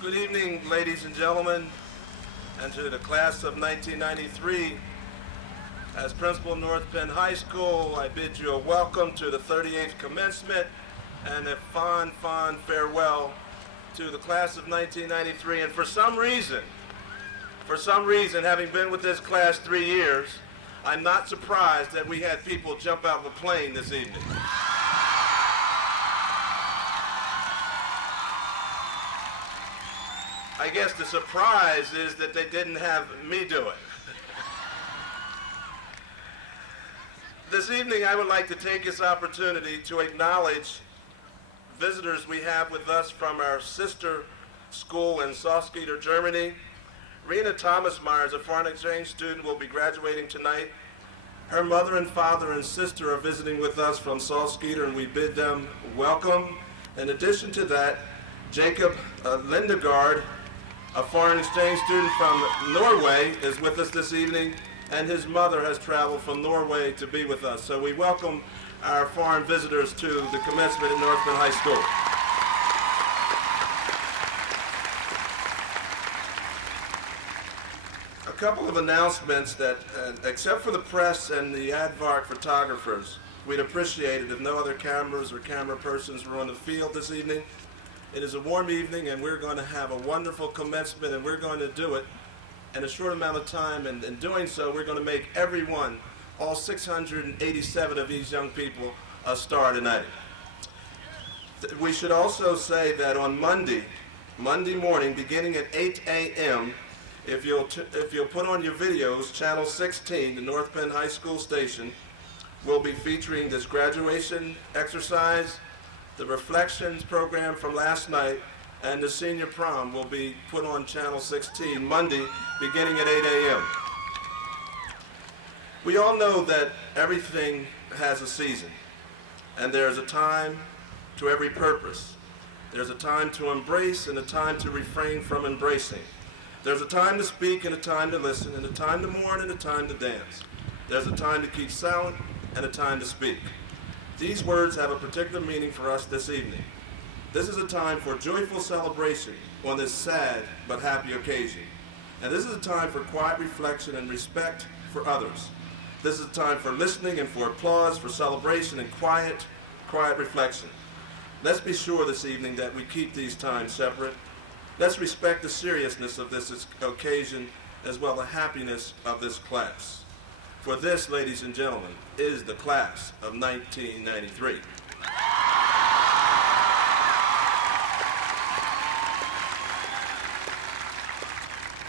Good evening, ladies and gentlemen, and to the class of 1993. As principal of North Penn High School, I bid you a welcome to the 38th commencement and a fond farewell to the class of 1993. And for some reason, having been with this class 3 years, I'm not surprised that we had people jump out of a plane this evening. I guess the surprise is that they didn't have me do it. This evening, I would like to take this opportunity to acknowledge visitors we have with us from our sister school in Salzgitter, Germany. Rena Thomasmeyer, a foreign exchange student, will be graduating tonight. Her mother and father and sister are visiting with us from Salzgitter, and we bid them welcome. In addition to that, Jacob Lindegard, a foreign exchange student from Norway, is with us this evening, and his mother has traveled from Norway to be with us. So we welcome our foreign visitors to the commencement at North Penn High School. A couple of announcements that, except for the press and the Aardvark photographers, we'd appreciate it if no other cameras or camera persons were on the field this evening. It is a warm evening, and we're going to have a wonderful commencement, and we're going to do it in a short amount of time, and in doing so, we're going to make everyone, all 687 of these young people, a star tonight. We should also say that on Monday morning, beginning at 8 a.m., if you'll put on your videos, Channel 16, the North Penn High School station, will be featuring this graduation exercise. The reflections program from last night and the senior prom will be put on Channel 16 Monday beginning at 8 a.m. We all know that everything has a season, and there's a time to every purpose. There's a time to embrace and a time to refrain from embracing. There's a time to speak and a time to listen, and a time to mourn and a time to dance. There's a time to keep silent and a time to speak. These words have a particular meaning for us this evening. This is a time for joyful celebration on this sad but happy occasion. And this is a time for quiet reflection and respect for others. This is a time for listening and for applause, for celebration and quiet reflection. Let's be sure this evening that we keep these times separate. Let's respect the seriousness of this occasion as well as the happiness of this class. For this, ladies and gentlemen, is the class of 1993.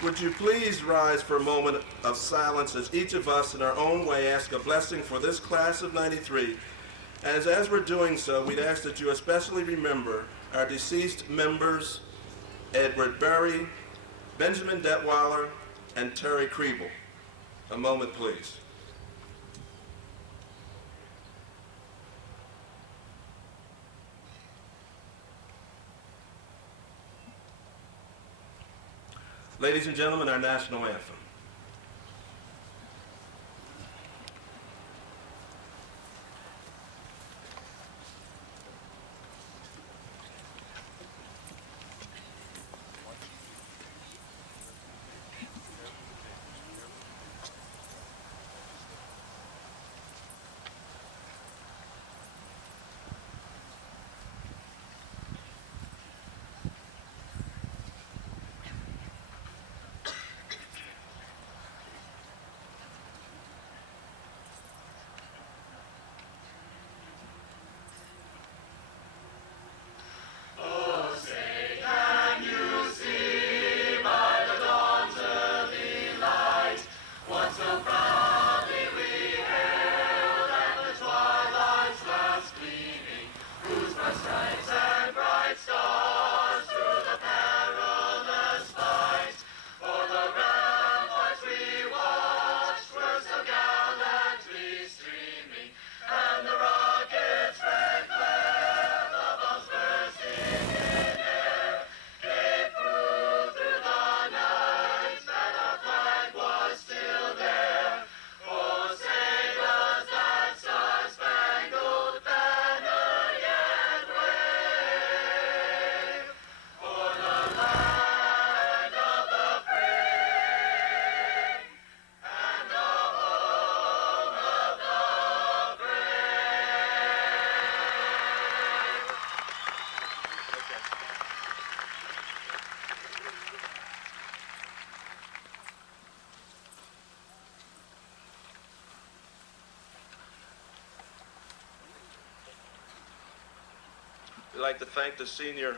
Would you please rise for a moment of silence as each of us in our own way ask a blessing for this class of 93. As we're doing so, we'd ask that you especially remember our deceased members, Edward Berry, Benjamin Detweiler, and Terry Kriebel. A moment, please. Ladies and gentlemen, our national anthem. like to thank the senior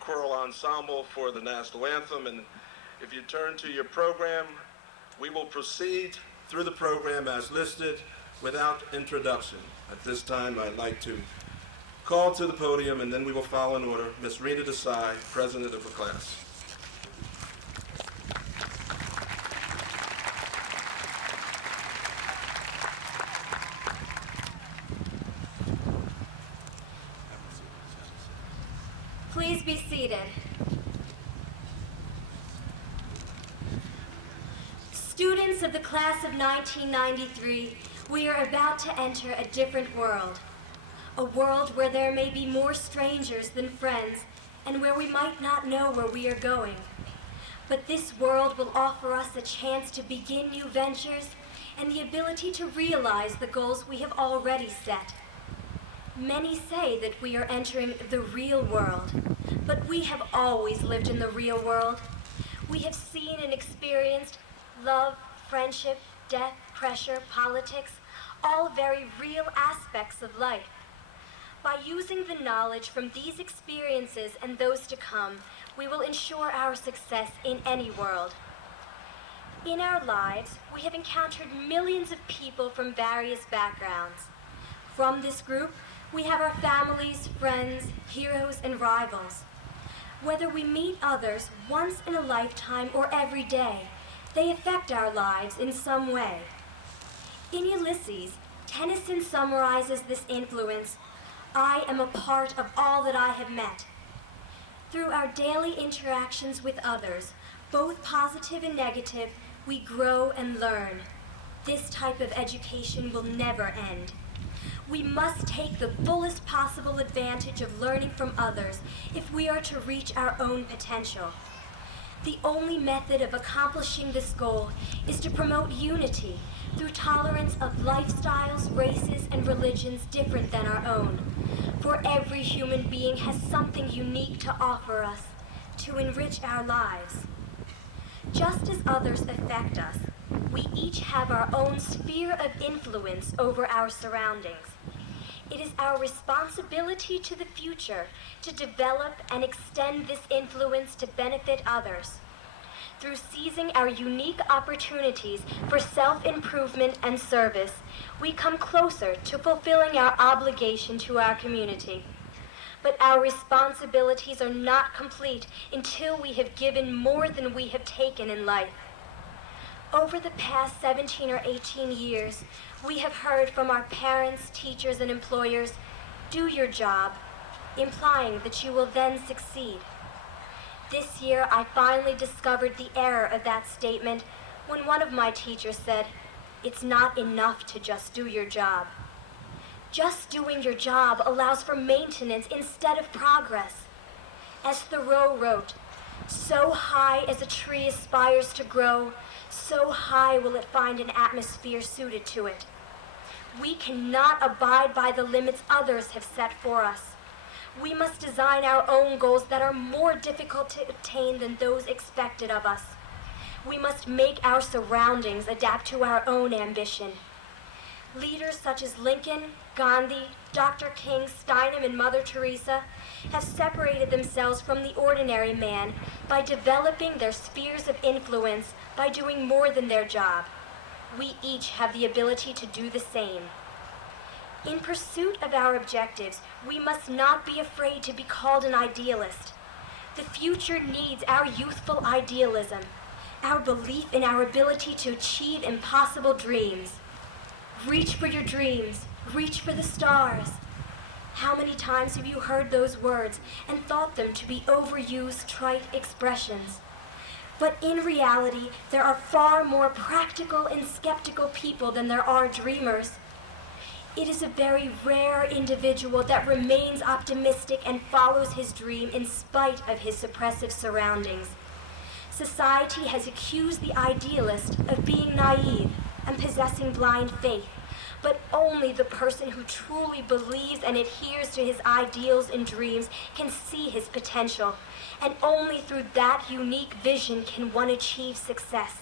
choral ensemble for the national anthem. And if you turn to your program, we will proceed through the program as listed without introduction. At this time, I'd like to call to the podium, and then we will follow in order, Ms. Rita Desai, president of the class. Please be seated. Students of the class of 1993, we are about to enter a different world. A world where there may be more strangers than friends, and where we might not know where we are going. But this world will offer us a chance to begin new ventures and the ability to realize the goals we have already set. Many say that we are entering the real world, but we have always lived in the real world. We have seen and experienced love, friendship, death, pressure, politics, all very real aspects of life. By using the knowledge from these experiences and those to come, we will ensure our success in any world. In our lives, we have encountered millions of people from various backgrounds. From this group, we have our families, friends, heroes, and rivals. Whether we meet others once in a lifetime or every day, they affect our lives in some way. In Ulysses, Tennyson summarizes this influence: I am a part of all that I have met. Through our daily interactions with others, both positive and negative, we grow and learn. This type of education will never end. We must take the fullest possible advantage of learning from others if we are to reach our own potential. The only method of accomplishing this goal is to promote unity through tolerance of lifestyles, races, and religions different than our own. For every human being has something unique to offer us, to enrich our lives. Just as others affect us, we each have our own sphere of influence over our surroundings. It is our responsibility to the future to develop and extend this influence to benefit others. Through seizing our unique opportunities for self-improvement and service, we come closer to fulfilling our obligation to our community. But our responsibilities are not complete until we have given more than we have taken in life. Over the past 17 or 18 years, we have heard from our parents, teachers, and employers, "Do your job," implying that you will then succeed. This year, I finally discovered the error of that statement when one of my teachers said, "It's not enough to just do your job." Just doing your job allows for maintenance instead of progress. As Thoreau wrote, "So high as a tree aspires to grow, so high will it find an atmosphere suited to it." We cannot abide by the limits others have set for us. We must design our own goals that are more difficult to attain than those expected of us. We must make our surroundings adapt to our own ambition. Leaders such as Lincoln, Gandhi, Dr. King, Steinem, and Mother Teresa have separated themselves from the ordinary man by developing their spheres of influence by doing more than their job. We each have the ability to do the same. In pursuit of our objectives, we must not be afraid to be called an idealist. The future needs our youthful idealism, our belief in our ability to achieve impossible dreams. Reach for your dreams. Reach for the stars. How many times have you heard those words and thought them to be overused, trite expressions? But in reality, there are far more practical and skeptical people than there are dreamers. It is a very rare individual that remains optimistic and follows his dream in spite of his suppressive surroundings. Society has accused the idealist of being naive and possessing blind faith, but only the person who truly believes and adheres to his ideals and dreams can see his potential, and only through that unique vision can one achieve success.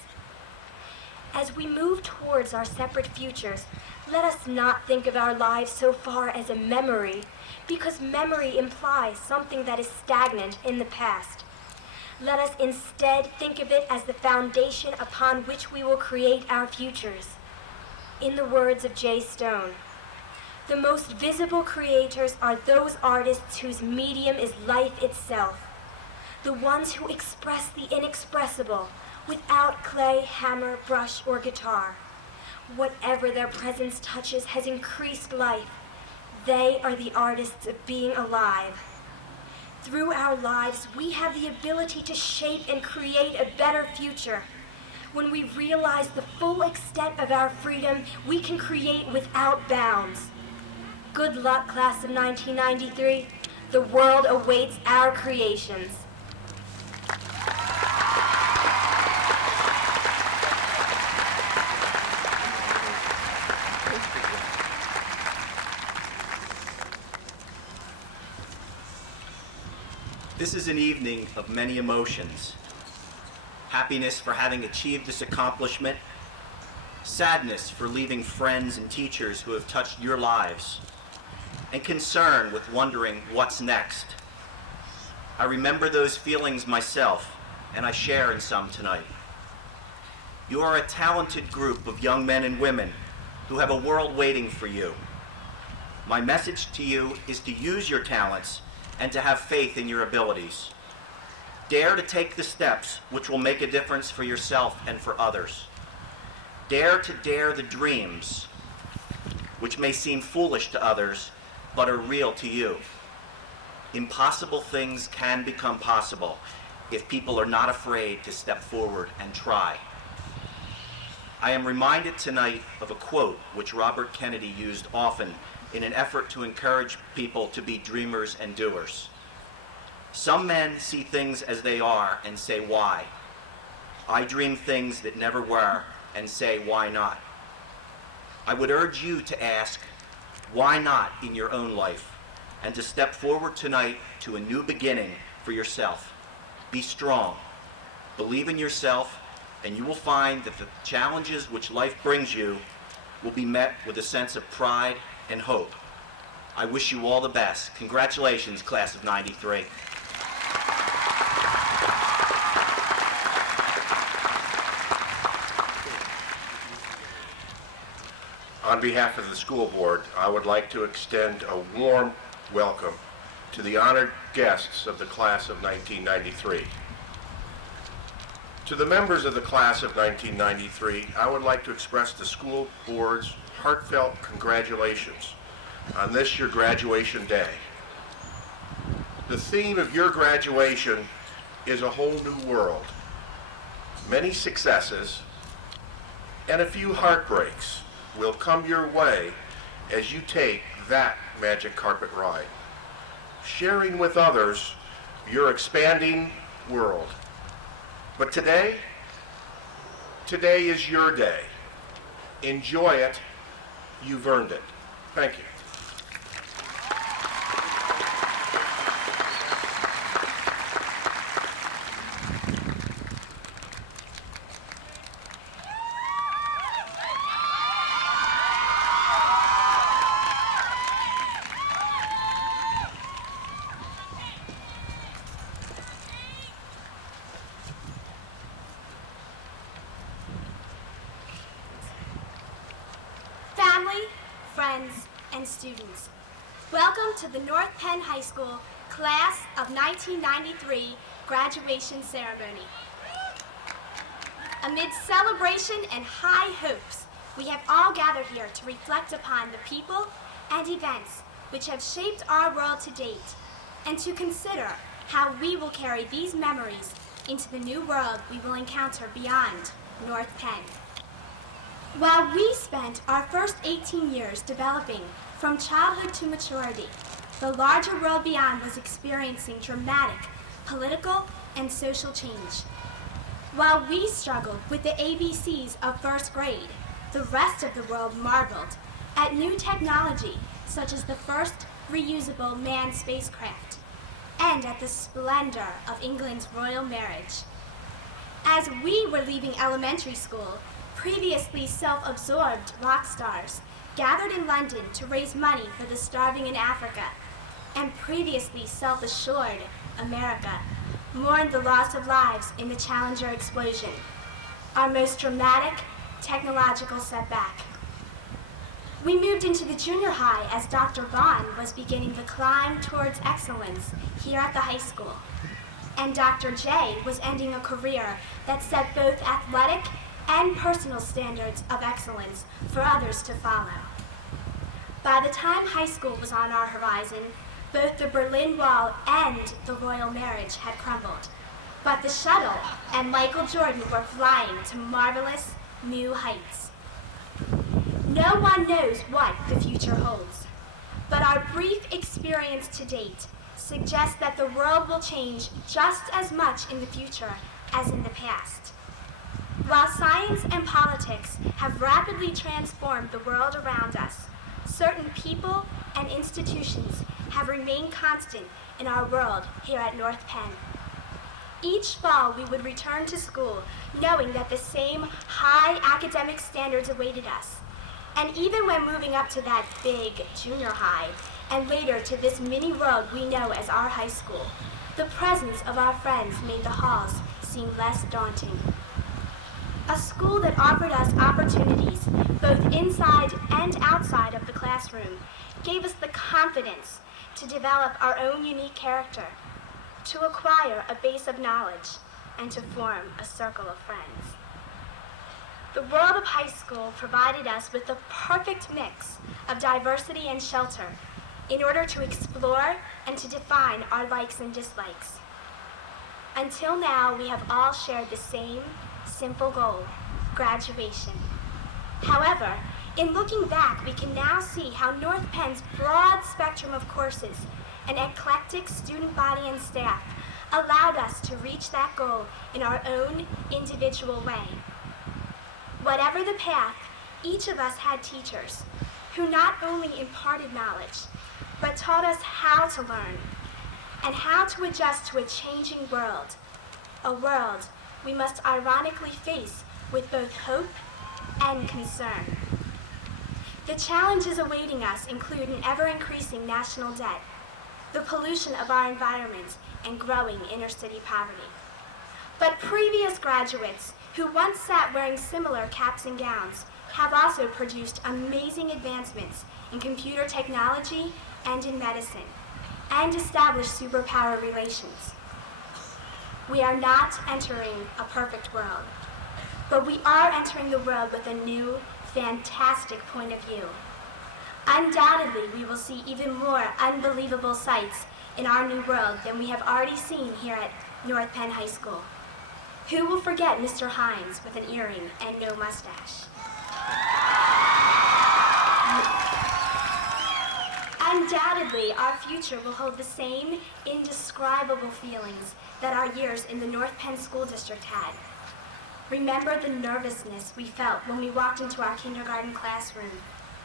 As we move towards our separate futures, Let us not think of our lives so far as a memory, because memory implies something that is stagnant in the past. Let us instead think of it as the foundation upon which we will create our futures. In the words of J. Stone, the most visible creators are those artists whose medium is life itself, the ones who express the inexpressible without clay, hammer, brush, or guitar. Whatever their presence touches has increased life. They are the artists of being alive. Through our lives, we have the ability to shape and create a better future. When we realize the full extent of our freedom, we can create without bounds. Good luck, class of 1993. The world awaits our creations. This is an evening of many emotions. Happiness for having achieved this accomplishment, sadness for leaving friends and teachers who have touched your lives, and concern with wondering what's next. I remember those feelings myself, and I share in some tonight. You are a talented group of young men and women who have a world waiting for you. My message to you is to use your talents and to have faith in your abilities. Dare to take the steps which will make a difference for yourself and for others. Dare to dare the dreams which may seem foolish to others, but are real to you. Impossible things can become possible if people are not afraid to step forward and try. I am reminded tonight of a quote which Robert Kennedy used often in an effort to encourage people to be dreamers and doers. Some men see things as they are and say, why? I dream things that never were and say, why not? I would urge you to ask, why not in your own life, and to step forward tonight to a new beginning for yourself. Be strong, believe in yourself, and you will find that the challenges which life brings you will be met with a sense of pride and hope. I wish you all the best. Congratulations, class of '93. On behalf of the school board, I would like to extend a warm welcome to the honored guests of the class of 1993. To the members of the class of 1993, I would like to express the school board's heartfelt congratulations on this your graduation day. The theme of your graduation is a whole new world, many successes, and a few heartbreaks will come your way as you take that magic carpet ride, sharing with others your expanding world. But today is your day. Enjoy it. You've earned it. Thank you. Friends, and students. Welcome to the North Penn High School Class of 1993 graduation ceremony. Amid celebration and high hopes, we have all gathered here to reflect upon the people and events which have shaped our world to date, and to consider how we will carry these memories into the new world we will encounter beyond North Penn. While we spent our first 18 years developing from childhood to maturity, the larger world beyond was experiencing dramatic political and social change. While we struggled with the ABCs of first grade, the rest of the world marveled at new technology such as the first reusable manned spacecraft, and at the splendor of England's royal marriage. As we were leaving elementary school, previously self-absorbed rock stars gathered in London to raise money for the starving in Africa, and previously self-assured America mourned the loss of lives in the Challenger explosion, our most dramatic technological setback. We moved into the junior high as Dr. Vaughn was beginning the climb towards excellence here at the high school, and Dr. J was ending a career that set both athletic and personal standards of excellence for others to follow. By the time high school was on our horizon, both the Berlin Wall and the royal marriage had crumbled, but the shuttle and Michael Jordan were flying to marvelous new heights. No one knows what the future holds, but our brief experience to date suggests that the world will change just as much in the future as in the past. While science and politics have rapidly transformed the world around us, certain people and institutions have remained constant in our world here at North Penn. Each fall, we would return to school knowing that the same high academic standards awaited us. And even when moving up to that big junior high, and later to this mini world we know as our high school, the presence of our friends made the halls seem less daunting. A school that offered us opportunities, both inside and outside of the classroom, gave us the confidence to develop our own unique character, to acquire a base of knowledge, and to form a circle of friends. The world of high school provided us with the perfect mix of diversity and shelter in order to explore and to define our likes and dislikes. Until now, we have all shared the same simple goal, graduation. However, in looking back, we can now see how North Penn's broad spectrum of courses and eclectic student body and staff allowed us to reach that goal in our own individual way. Whatever the path, each of us had teachers who not only imparted knowledge, but taught us how to learn and how to adjust to a changing world, a world we must ironically face with both hope and concern. The challenges awaiting us include an ever-increasing national debt, the pollution of our environment, and growing inner-city poverty. But previous graduates who once sat wearing similar caps and gowns have also produced amazing advancements in computer technology and in medicine, and established superpower relations. We are not entering a perfect world, but we are entering the world with a new, fantastic point of view. Undoubtedly, we will see even more unbelievable sights in our new world than we have already seen here at North Penn High School. Who will forget Mr. Hines with an earring and no mustache? Undoubtedly, our future will hold the same indescribable feelings that our years in the North Penn School District had. Remember the nervousness we felt when we walked into our kindergarten classroom,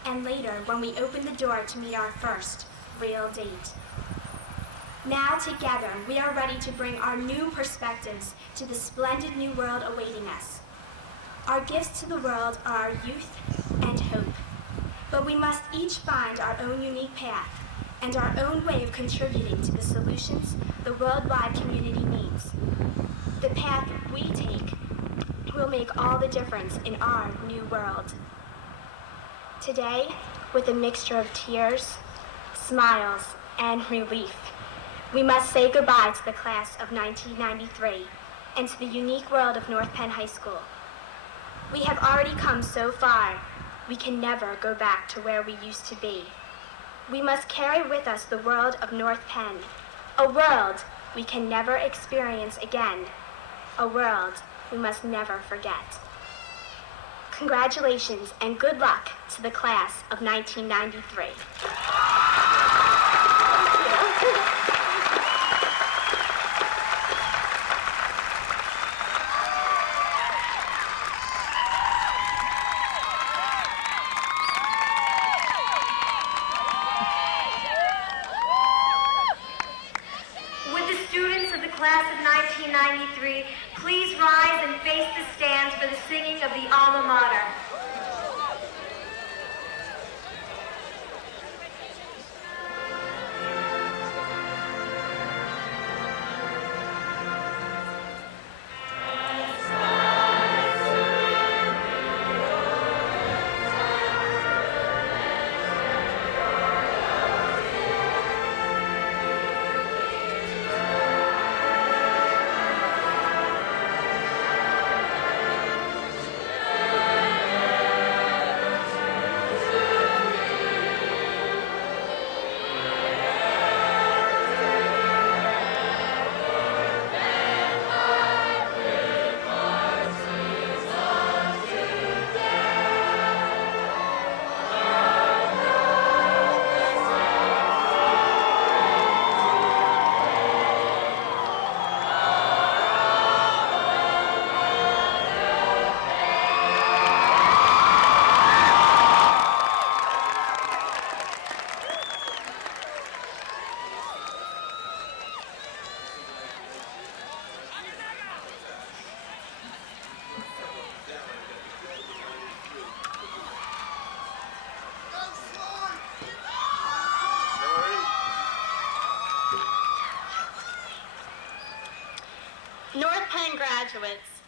and later when we opened the door to meet our first real date. Now together, we are ready to bring our new perspectives to the splendid new world awaiting us. Our gifts to the world are our youth and hope, but we must each find our own unique path and our own way of contributing to the solutions the worldwide community needs. The path we take will make all the difference in our new world. Today, with a mixture of tears, smiles, and relief, we must say goodbye to the class of 1993 and to the unique world of North Penn High School. We have already come so far, we can never go back to where we used to be. We must carry with us the world of North Penn, a world we can never experience again, a world we must never forget. Congratulations and good luck to the class of 1993. Class of 1993, please rise and face the stands for the singing of the Alma Mater. North Penn graduates,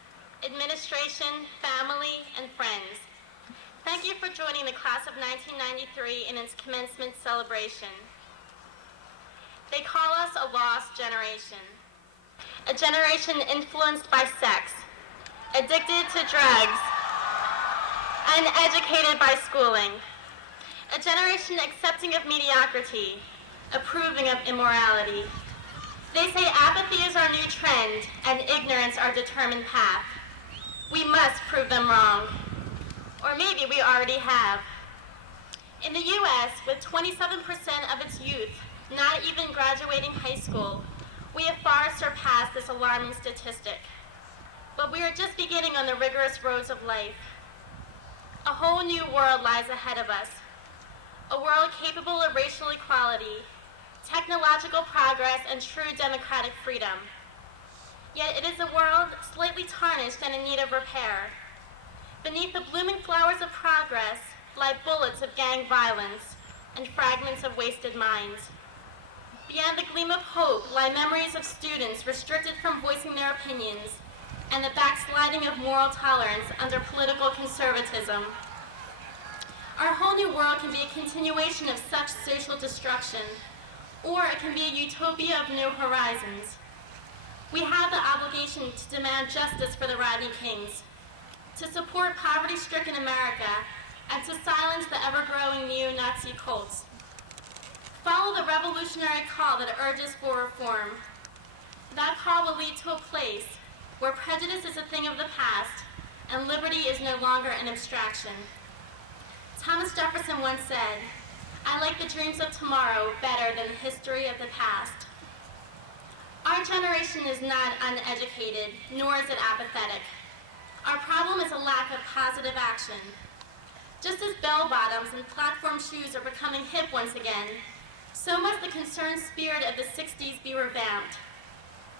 administration, family, and friends, thank you for joining the class of 1993 in its commencement celebration. They call us a lost generation, a generation influenced by sex, addicted to drugs, uneducated by schooling, a generation accepting of mediocrity, approving of immorality. They say apathy is our new trend and ignorance our determined path. We must prove them wrong. Or maybe we already have. In the U.S., with 27% of its youth not even graduating high school, we have far surpassed this alarming statistic. But we are just beginning on the rigorous roads of life. A whole new world lies ahead of us. A world capable of racial equality, technological progress, and true democratic freedom. Yet it is a world slightly tarnished and in need of repair. Beneath the blooming flowers of progress lie bullets of gang violence and fragments of wasted minds. Beyond the gleam of hope lie memories of students restricted from voicing their opinions and the backsliding of moral tolerance under political conservatism. Our whole new world can be a continuation of such social destruction, or it can be a utopia of new horizons. We have the obligation to demand justice for the Rodney Kings, to support poverty-stricken America, and to silence the ever-growing neo-Nazi cults. Follow the revolutionary call that urges for reform. That call will lead to a place where prejudice is a thing of the past and liberty is no longer an abstraction. Thomas Jefferson once said, "I like the dreams of tomorrow better than the history of the past." Our generation is not uneducated, nor is it apathetic. Our problem is a lack of positive action. Just as bell-bottoms and platform shoes are becoming hip once again, so must the concerned spirit of the 60s be revamped.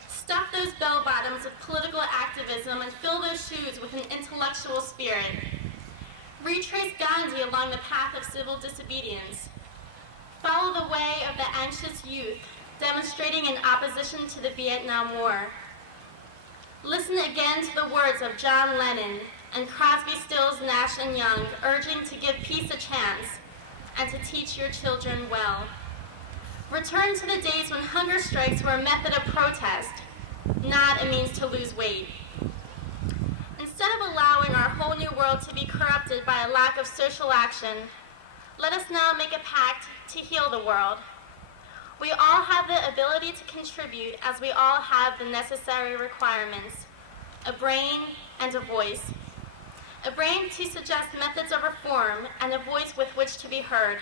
Stuff those bell-bottoms with political activism and fill those shoes with an intellectual spirit. Retrace Gandhi along the path of civil disobedience. Follow the way of the anxious youth, demonstrating in opposition to the Vietnam War. Listen again to the words of John Lennon and Crosby, Stills, Nash, and Young urging to give peace a chance and to teach your children well. Return to the days when hunger strikes were a method of protest, not a means to lose weight. Instead of allowing our whole new world to be corrupted by a lack of social action, let us now make a pact to heal the world. We all have the ability to contribute as we all have the necessary requirements, a brain and a voice. A brain to suggest methods of reform and a voice with which to be heard.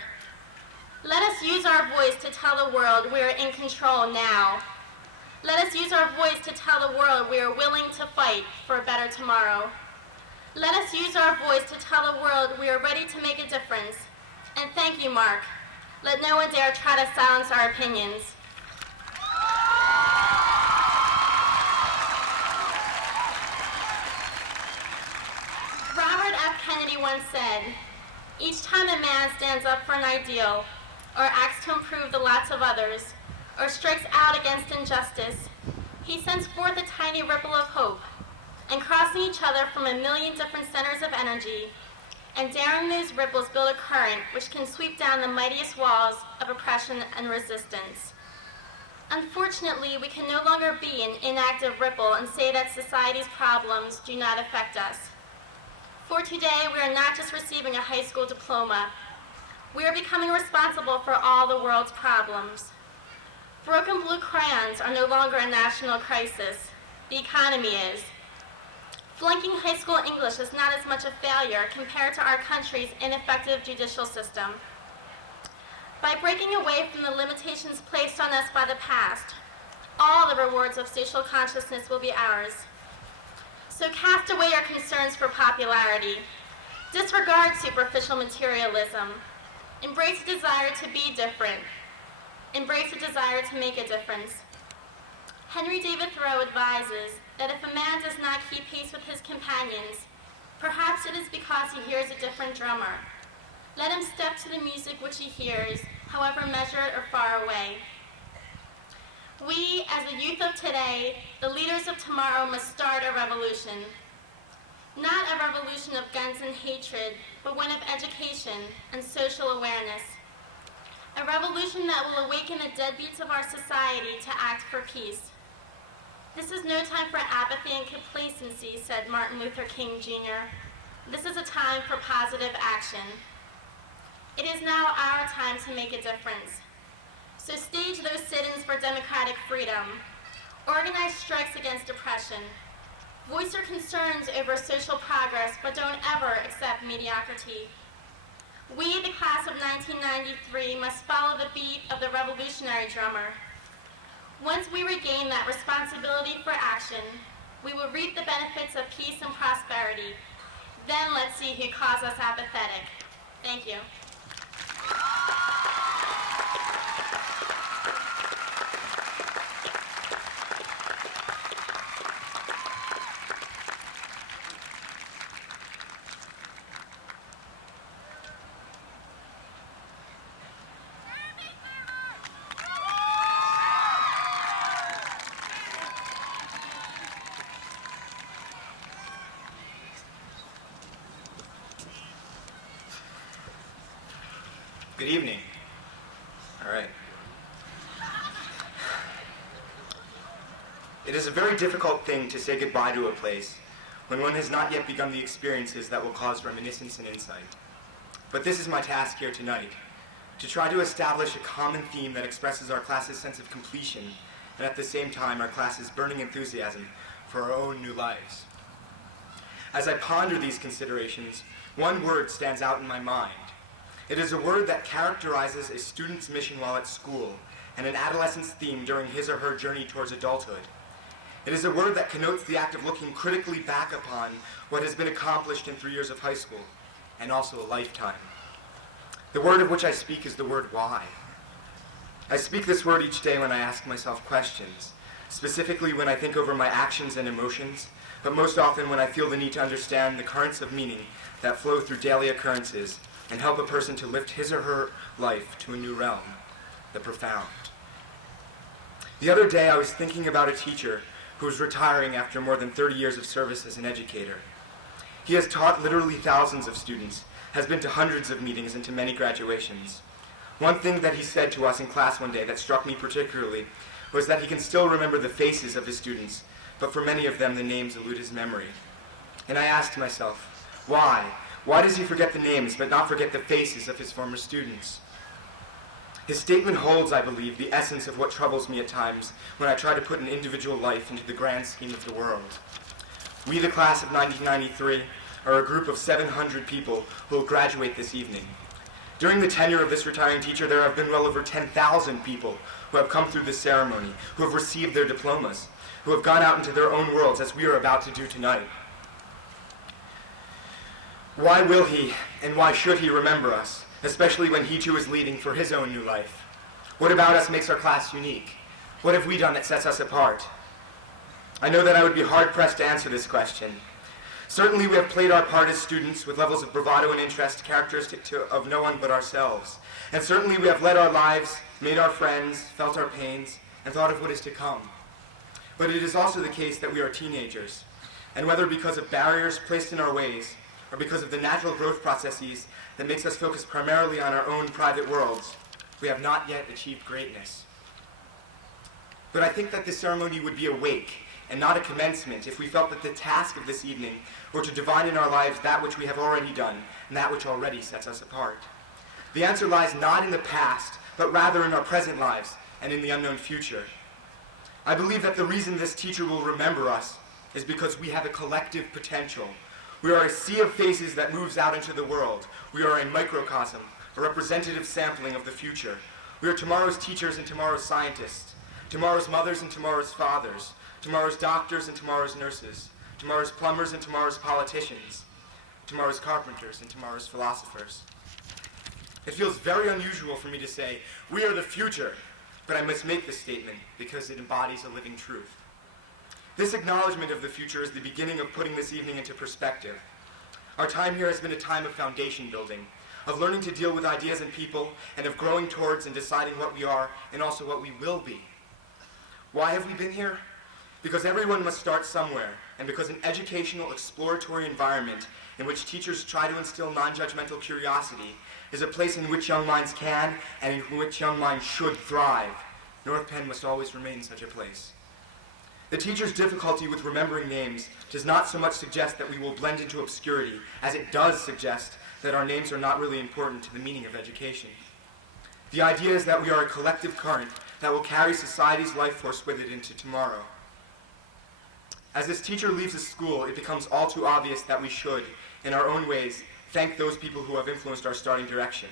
Let us use our voice to tell the world we are in control now. Let us use our voice to tell the world we are willing to fight for a better tomorrow. Let us use our voice to tell the world we are ready to make a difference. And thank you, Mark. Let no one dare try to silence our opinions. Robert F. Kennedy once said, "Each time a man stands up for an ideal, or acts to improve the lots of others, or strikes out against injustice, he sends forth a tiny ripple of hope, and crossing each other from a million different centers of energy, and daring those ripples build a current which can sweep down the mightiest walls of oppression and resistance." Unfortunately, we can no longer be an inactive ripple and say that society's problems do not affect us. For today, we are not just receiving a high school diploma. We are becoming responsible for all the world's problems. Broken blue crayons are no longer a national crisis. The economy is. Flunking high school English is not as much a failure compared to our country's ineffective judicial system. By breaking away from the limitations placed on us by the past, all the rewards of social consciousness will be ours. So cast away your concerns for popularity. Disregard superficial materialism. Embrace a desire to be different. Embrace a desire to make a difference. Henry David Thoreau advises that if a man does not keep pace with his companions, perhaps it is because he hears a different drummer. Let him step to the music which he hears, however measured or far away. We, as the youth of today, the leaders of tomorrow must start a revolution. Not a revolution of guns and hatred, but one of education and social awareness. A revolution that will awaken the deadbeats of our society to act for peace. This is no time for apathy and complacency, said Martin Luther King Jr. This is a time for positive action. It is now our time to make a difference. So stage those sit-ins for democratic freedom. Organize strikes against oppression. Voice your concerns over social progress, but don't ever accept mediocrity. We, the class of 1993, must follow the beat of the revolutionary drummer. Once we regain that responsibility for action, we will reap the benefits of peace and prosperity. Then let's see who calls us apathetic. Thank you. Good evening. All right. It is a very difficult thing to say goodbye to a place when one has not yet begun the experiences that will cause reminiscence and insight. But this is my task here tonight, to try to establish a common theme that expresses our class's sense of completion and at the same time our class's burning enthusiasm for our own new lives. As I ponder these considerations, one word stands out in my mind. It is a word that characterizes a student's mission while at school and an adolescent's theme during his or her journey towards adulthood. It is a word that connotes the act of looking critically back upon what has been accomplished in 3 years of high school, and also a lifetime. The word of which I speak is the word why. I speak this word each day when I ask myself questions, specifically when I think over my actions and emotions, but most often when I feel the need to understand the currents of meaning that flow through daily occurrences and help a person to lift his or her life to a new realm, the profound. The other day I was thinking about a teacher who was retiring after more than 30 years of service as an educator. He has taught literally thousands of students, has been to hundreds of meetings and to many graduations. One thing that he said to us in class one day that struck me particularly was that he can still remember the faces of his students, but for many of them the names elude his memory. And I asked myself, why? Why does he forget the names but not forget the faces of his former students? His statement holds, I believe, the essence of what troubles me at times when I try to put an individual life into the grand scheme of the world. We, the class of 1993, are a group of 700 people who will graduate this evening. During the tenure of this retiring teacher, there have been well over 10,000 people who have come through this ceremony, who have received their diplomas, who have gone out into their own worlds as we are about to do tonight. Why will he and why should he remember us, especially when he too is leaving for his own new life? What about us makes our class unique? What have we done that sets us apart? I know that I would be hard-pressed to answer this question. Certainly we have played our part as students with levels of bravado and interest characteristic of no one but ourselves. And certainly we have led our lives, made our friends, felt our pains, and thought of what is to come. But it is also the case that we are teenagers. And whether because of barriers placed in our ways, or because of the natural growth processes that makes us focus primarily on our own private worlds, we have not yet achieved greatness. But I think that this ceremony would be a wake and not a commencement if we felt that the task of this evening were to divine in our lives that which we have already done and that which already sets us apart. The answer lies not in the past, but rather in our present lives and in the unknown future. I believe that the reason this teacher will remember us is because we have a collective potential. We are a sea of faces that moves out into the world. We are a microcosm, a representative sampling of the future. We are tomorrow's teachers and tomorrow's scientists, tomorrow's mothers and tomorrow's fathers, tomorrow's doctors and tomorrow's nurses, tomorrow's plumbers and tomorrow's politicians, tomorrow's carpenters and tomorrow's philosophers. It feels very unusual for me to say, we are the future, but I must make this statement because it embodies a living truth. This acknowledgement of the future is the beginning of putting this evening into perspective. Our time here has been a time of foundation building, of learning to deal with ideas and people, and of growing towards and deciding what we are and also what we will be. Why have we been here? because everyone must start somewhere, and because an educational, exploratory environment in which teachers try to instill non-judgmental curiosity is a place in which young minds can and in which young minds should thrive, North Penn must always remain such a place. The teacher's difficulty with remembering names does not so much suggest that we will blend into obscurity as it does suggest that our names are not really important to the meaning of education. The idea is that we are a collective current that will carry society's life force with it into tomorrow. As this teacher leaves the school, it becomes all too obvious that we should, in our own ways, thank those people who have influenced our starting direction.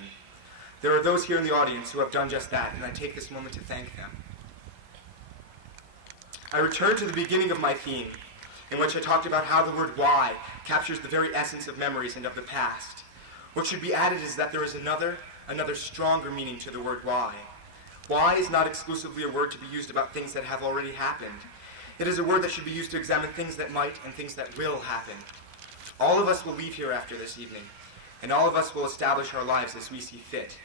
There are those here in the audience who have done just that, and I take this moment to thank them. I return to the beginning of my theme, in which I talked about how the word why captures the very essence of memories and of the past. What should be added is that there is another stronger meaning to the word why. Why is not exclusively a word to be used about things that have already happened. It is a word that should be used to examine things that might and things that will happen. All of us will leave here after this evening, and all of us will establish our lives as we see fit.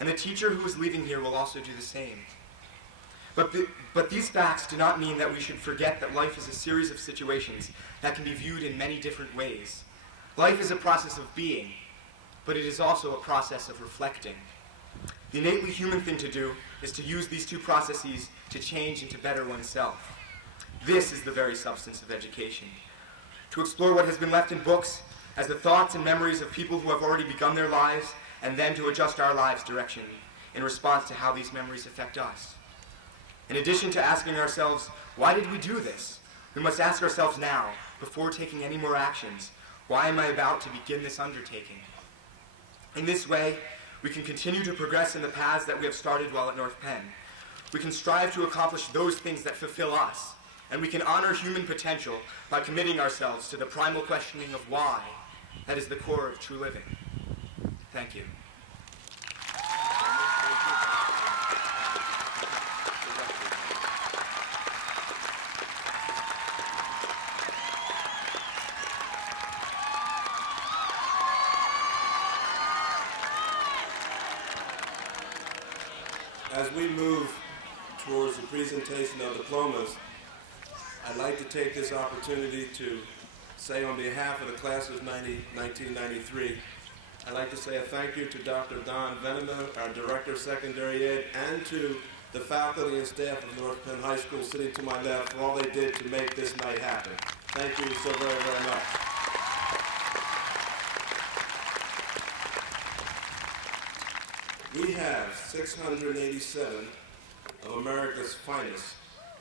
And the teacher who is leaving here will also do the same. But these facts do not mean that we should forget that life is a series of situations that can be viewed in many different ways. Life is a process of being, but it is also a process of reflecting. The innately human thing to do is to use these two processes to change and to better oneself. This is the very substance of education. To explore what has been left in books as the thoughts and memories of people who have already begun their lives, and then to adjust our lives' direction in response to how these memories affect us. In addition to asking ourselves, why did we do this? We must ask ourselves now, before taking any more actions, why am I about to begin this undertaking? In this way, we can continue to progress in the paths that we have started while at North Penn. We can strive to accomplish those things that fulfill us, and we can honor human potential by committing ourselves to the primal questioning of why. That is the core of true living. Thank you. As we move towards the presentation of diplomas, I'd like to take this opportunity to say on behalf of the class of 1993, I'd like to say a thank you to Dr. Don Venema, our Director of Secondary Ed, and to the faculty and staff of North Penn High School sitting to my left for all they did to make this night happen. Thank you so very, very much. We have 687 of America's finest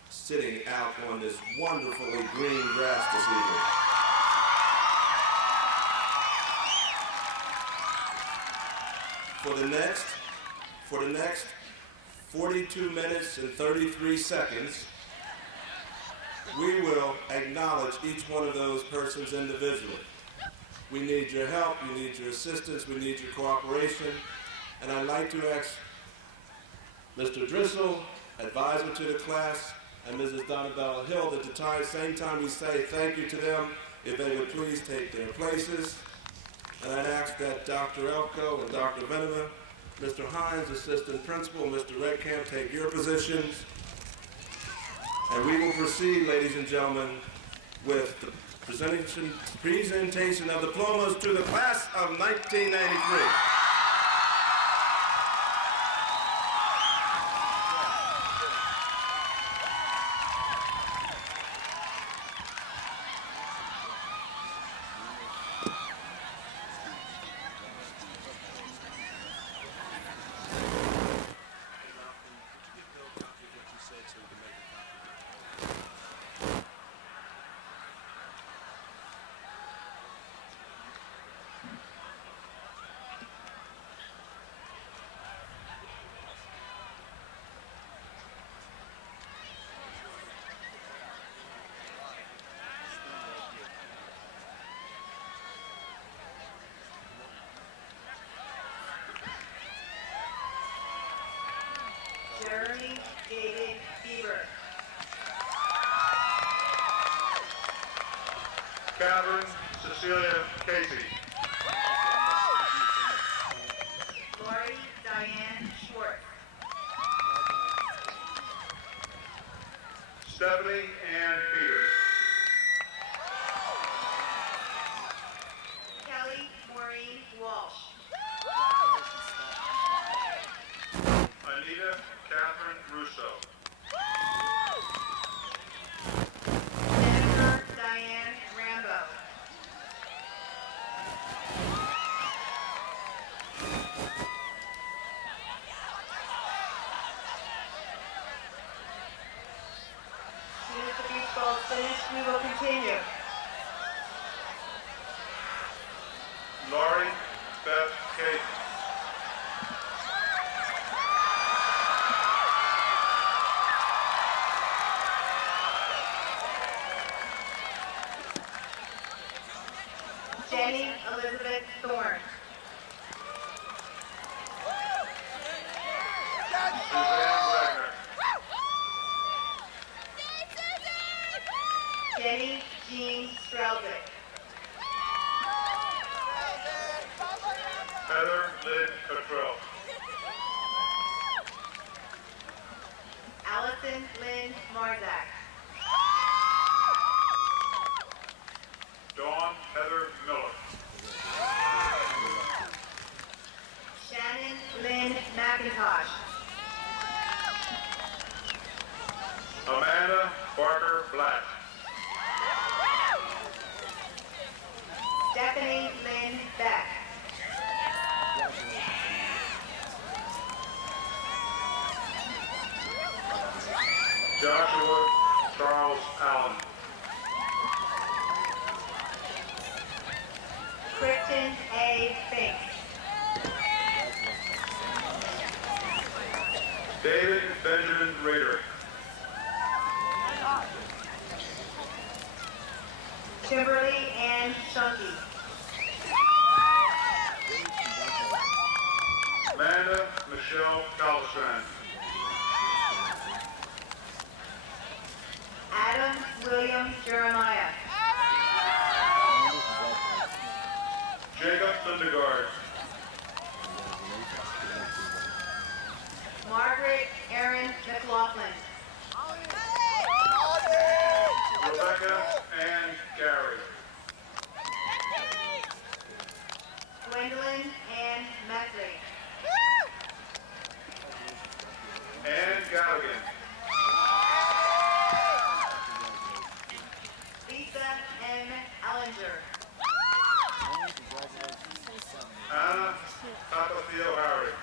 sitting out on this wonderfully green grass this evening. For the next 42 minutes and 33 seconds, we will acknowledge each one of those persons individually. We need your help, we need your assistance, we need your cooperation, and I'd like to ask Mr. Driscoll, advisor to the class, and Mrs. Donabella Hill, at the same time we say thank you to them, if they would please take their places. And I'd ask that Dr. Elko and Dr. Venema, Mr. Hines, assistant principal, Mr. Redcamp, take your positions. And we will proceed, ladies and gentlemen, with the presentation of diplomas to the class of 1993. Catherine Cecilia Casey. Lori Diane Schwartz. Stephanie Ann Peters. Kelly Maureen Walsh. Anita Catherine Russo. Jennifer Diane Rambo. As soon as the beach ball is finished, we will continue. Laurie Beth Casey. Jenny Elizabeth Thorne. Suzanne Wagner. Jenny Jean Strelzick. Heather Lynn Cottrell. Allison Lynn Marzak. Dawn Heather Miller. Shannon Lynn McIntosh. Amanda Barker Black. Stephanie Lynn Beck. Joshua Charles Allen. Kristen A. Fink. David Benjamin Rader. Kimberly Ann Shunky. Amanda Michelle Calistrand. Adam William Jeremiah. Jacob Lindegaard. Margaret Erin McLaughlin. Rebecca Ann Gary. Gwendolyn Ann Messry. Ann Galligan. Lisa M. Ellinger. Anna Tapatio Harry.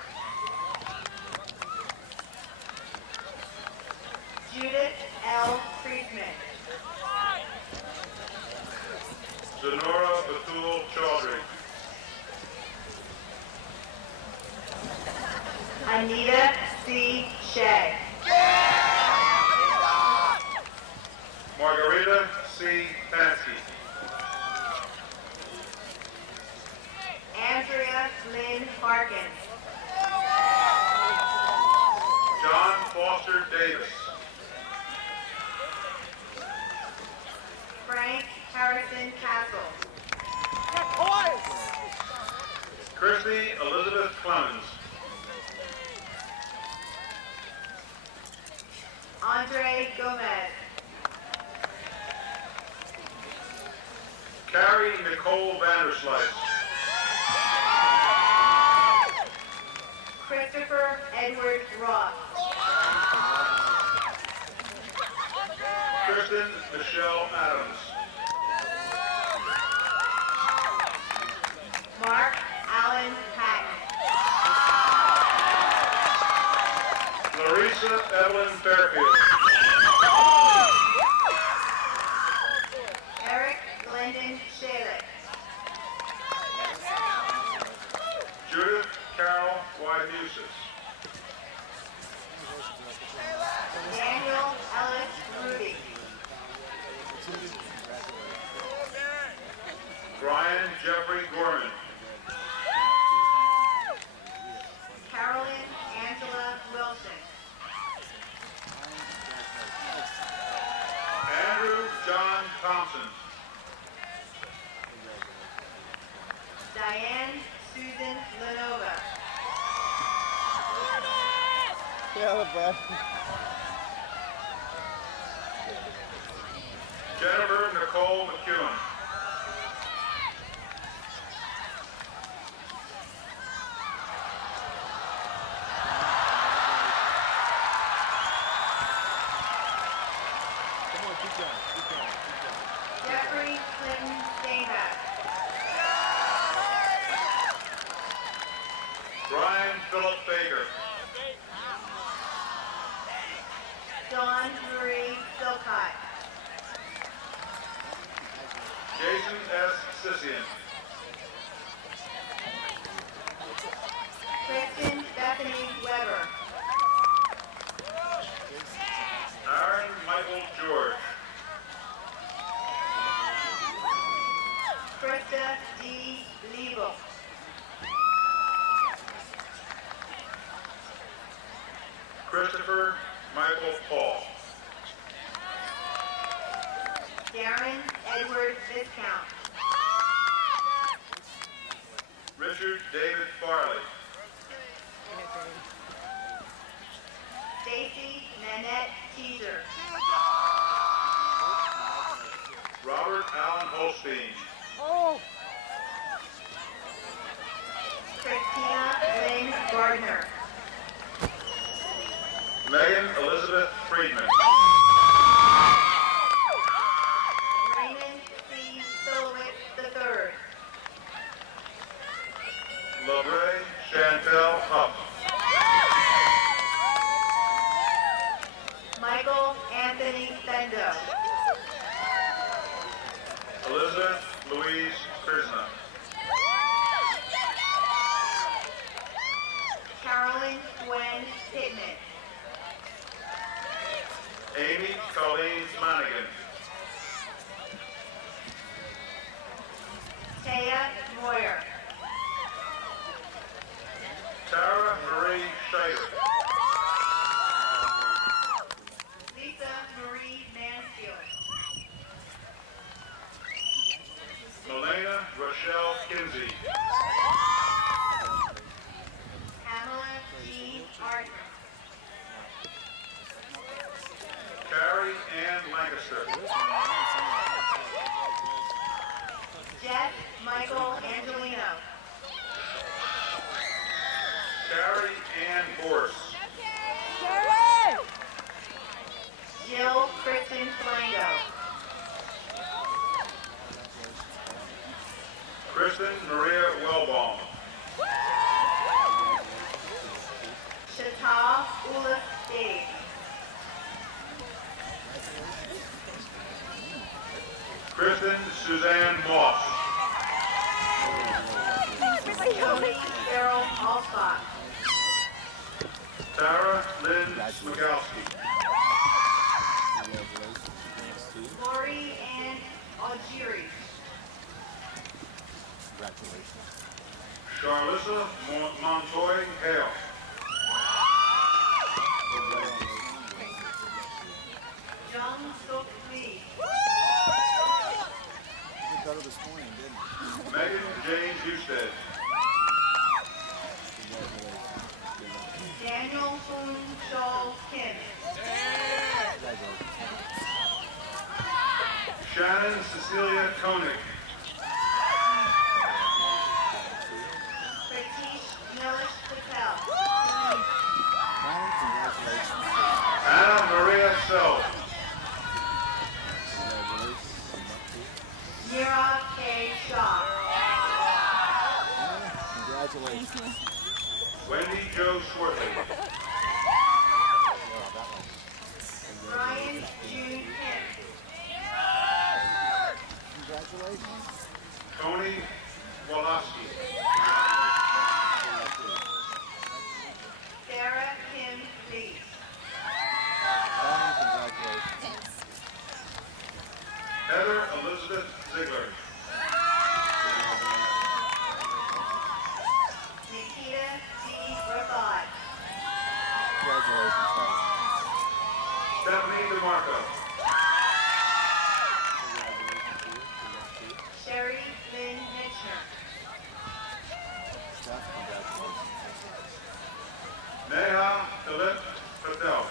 Judith L. Friedman. Zenora Batul Chaudhry. Anita C. Shea. Margarita C. Pansky. Andrea Lynn Harkins. John Foster Davis. Frank Harrison Castle. Christy Elizabeth Clemens. Andre Gomez. Carrie Nicole Vanderslice. Christopher Edward Roth. Kristen Michelle Adams. Mark Allen Patton. Larissa Evelyn Fairfield. Eric Glendon Shalick. Judith Carol Wymusis. Daniel Ellis Rudy. Brian Jeffrey Gorman. Carolyn Angela Wilson. Andrew John Thompson. Diane Susan Lenova. Jennifer Nicole McEwen. Jeffrey Clinton Steinbeck. Brian Philip Baker. Dawn Marie Silcott. Jason S. Sissian. Kristen Bethany Weber. Aaron Michael George. Krista D. Liebel. Christopher Michael Paul. Darren Edward Viscount. Richard David Farley. Stacy Nanette Teaser. Robert Allen Holstein. Christina Lynn Gardner. Megan Elizabeth Friedman. Raymond C. Silowitz III. LaBray Chantel Huff. Michael Anthony Bendo. Elizabeth Louise Krishna. Carolyn Gwen Pittman. Amy Colleen Flanagan. Taya Moyer. Tara Marie Scheider. Lisa Marie Mansfield. Melena Rochelle Kinsey. Pamela G. Arthur. Carrie Ann Lancaster. Jeff Michael Angelino. Carrie Ann Borse. Jill Kristen Flango. Kristen Maria Wellbaum. Shata Ulif Dave. Kristen Suzanne Moss. Jody Cheryl Alspach. Tara Lynn Smigalski. Lori Ann Algieri. Charlissa Montoy Hale. Jung Suk Lee. Megan Jane Husted. Daniel Hoon Shaw Kim. Shannon Cecilia Koenig. Pratish Nilish Patel. Anna Maria Self. Nira K. Shaw. Wendy Jo Swartley. Brian June Kim. Tony Woloski. Sarah Kim Lee. Heather Elizabeth Ziegler. Nikita D. Rafat. Stephanie DeMarco. Sherry Lynn Mitchner. Neha Philip Patel.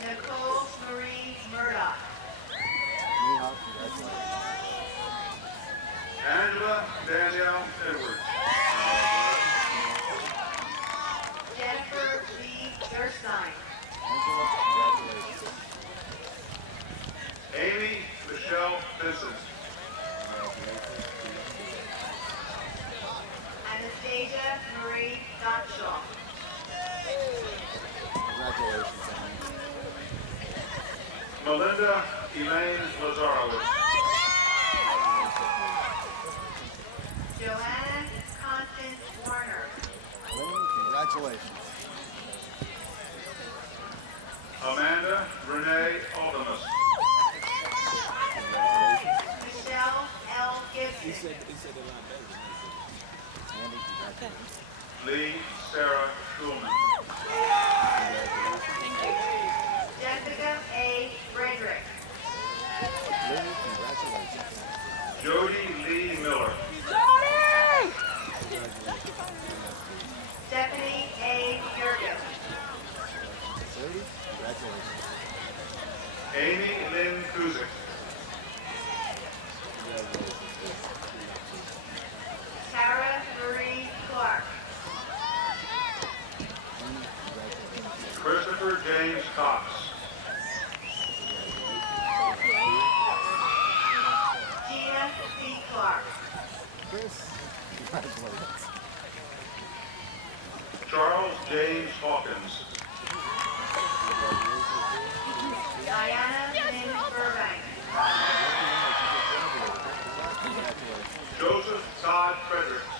Nicole Marie Amy Michelle Vincent. Anastasia Marie Gottschall. Congratulations, Melinda Elaine Lazarowicz. Joanna Constance Warner. Lynn, congratulations. Amanda Renee Aldemus. Michelle L. Gibson. Andy, congratulations. Lee Sarah Schulman. Jessica A. Frederick. Lynn, congratulations. Jody Lee Miller. Stephanie A. Jurgen. 30, congratulations. Amy Lynn Kuzik. Tara Marie Clark. Christopher James Cox. Gina C. Clark. Chris, congratulations. Charles James Hawkins. Diana Lynn Burbank. Joseph Todd Fredericks.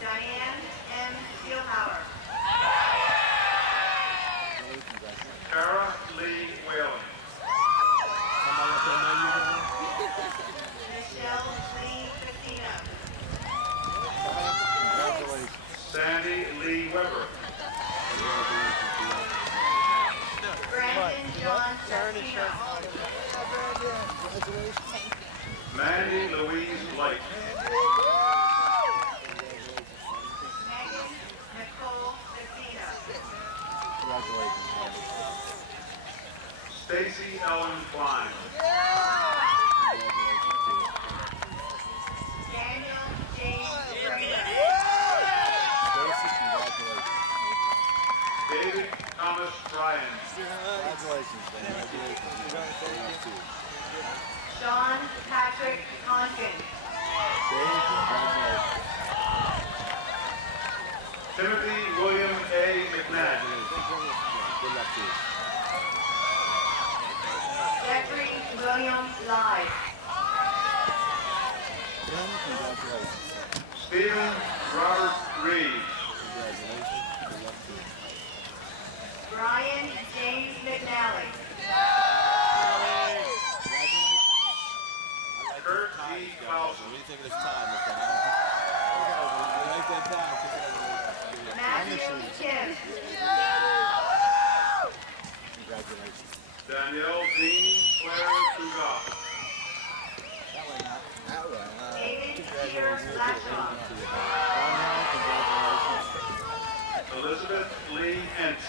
Diane M. Steelhauer. Tara Lee Whalen. Michelle Lee Casino. Congratulations. Sandy Lee Weber. Brandon John Casino. Congratulations. Mandy Louise Light. Megan Nicole Casino. Congratulations. Stacy Ellen Klein. Daniel James Breda. Stacy, congratulations. David Thomas Ryan. Congratulations, Dan. Congratulations. Sean Patrick Conkin. Dave, congratulations. Timothy William A. McNabb. Good luck to you. Jeffrey William Lyde. Ben, congratulations. Stephen Robert Reeves. Congratulations. Good luck to you. Brian James McNally. Kurt E. Clausen. Matthew Kim. Congratulations. Danielle Dean Claire Dugas. David Peter Lashaw. Congratulations. Elizabeth Lee Entz.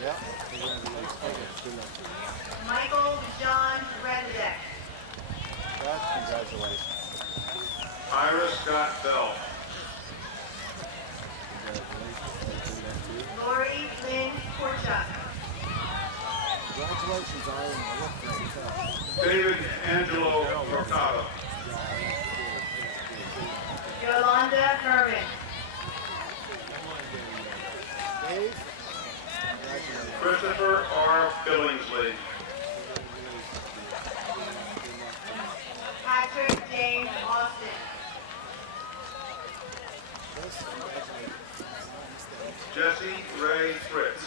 Yeah. Congratulations. Good luck to you. Michael John Reddick. Congratulations. Ira Scott Bell. Lori Lynn Korchuk. Congratulations, Iron. David Angelo Mercado. Yolanda Herman. Dave. Congratulations. Christopher R. Billingsley. Patrick James Austin. Chris, congratulations. Jesse Ray Fritz.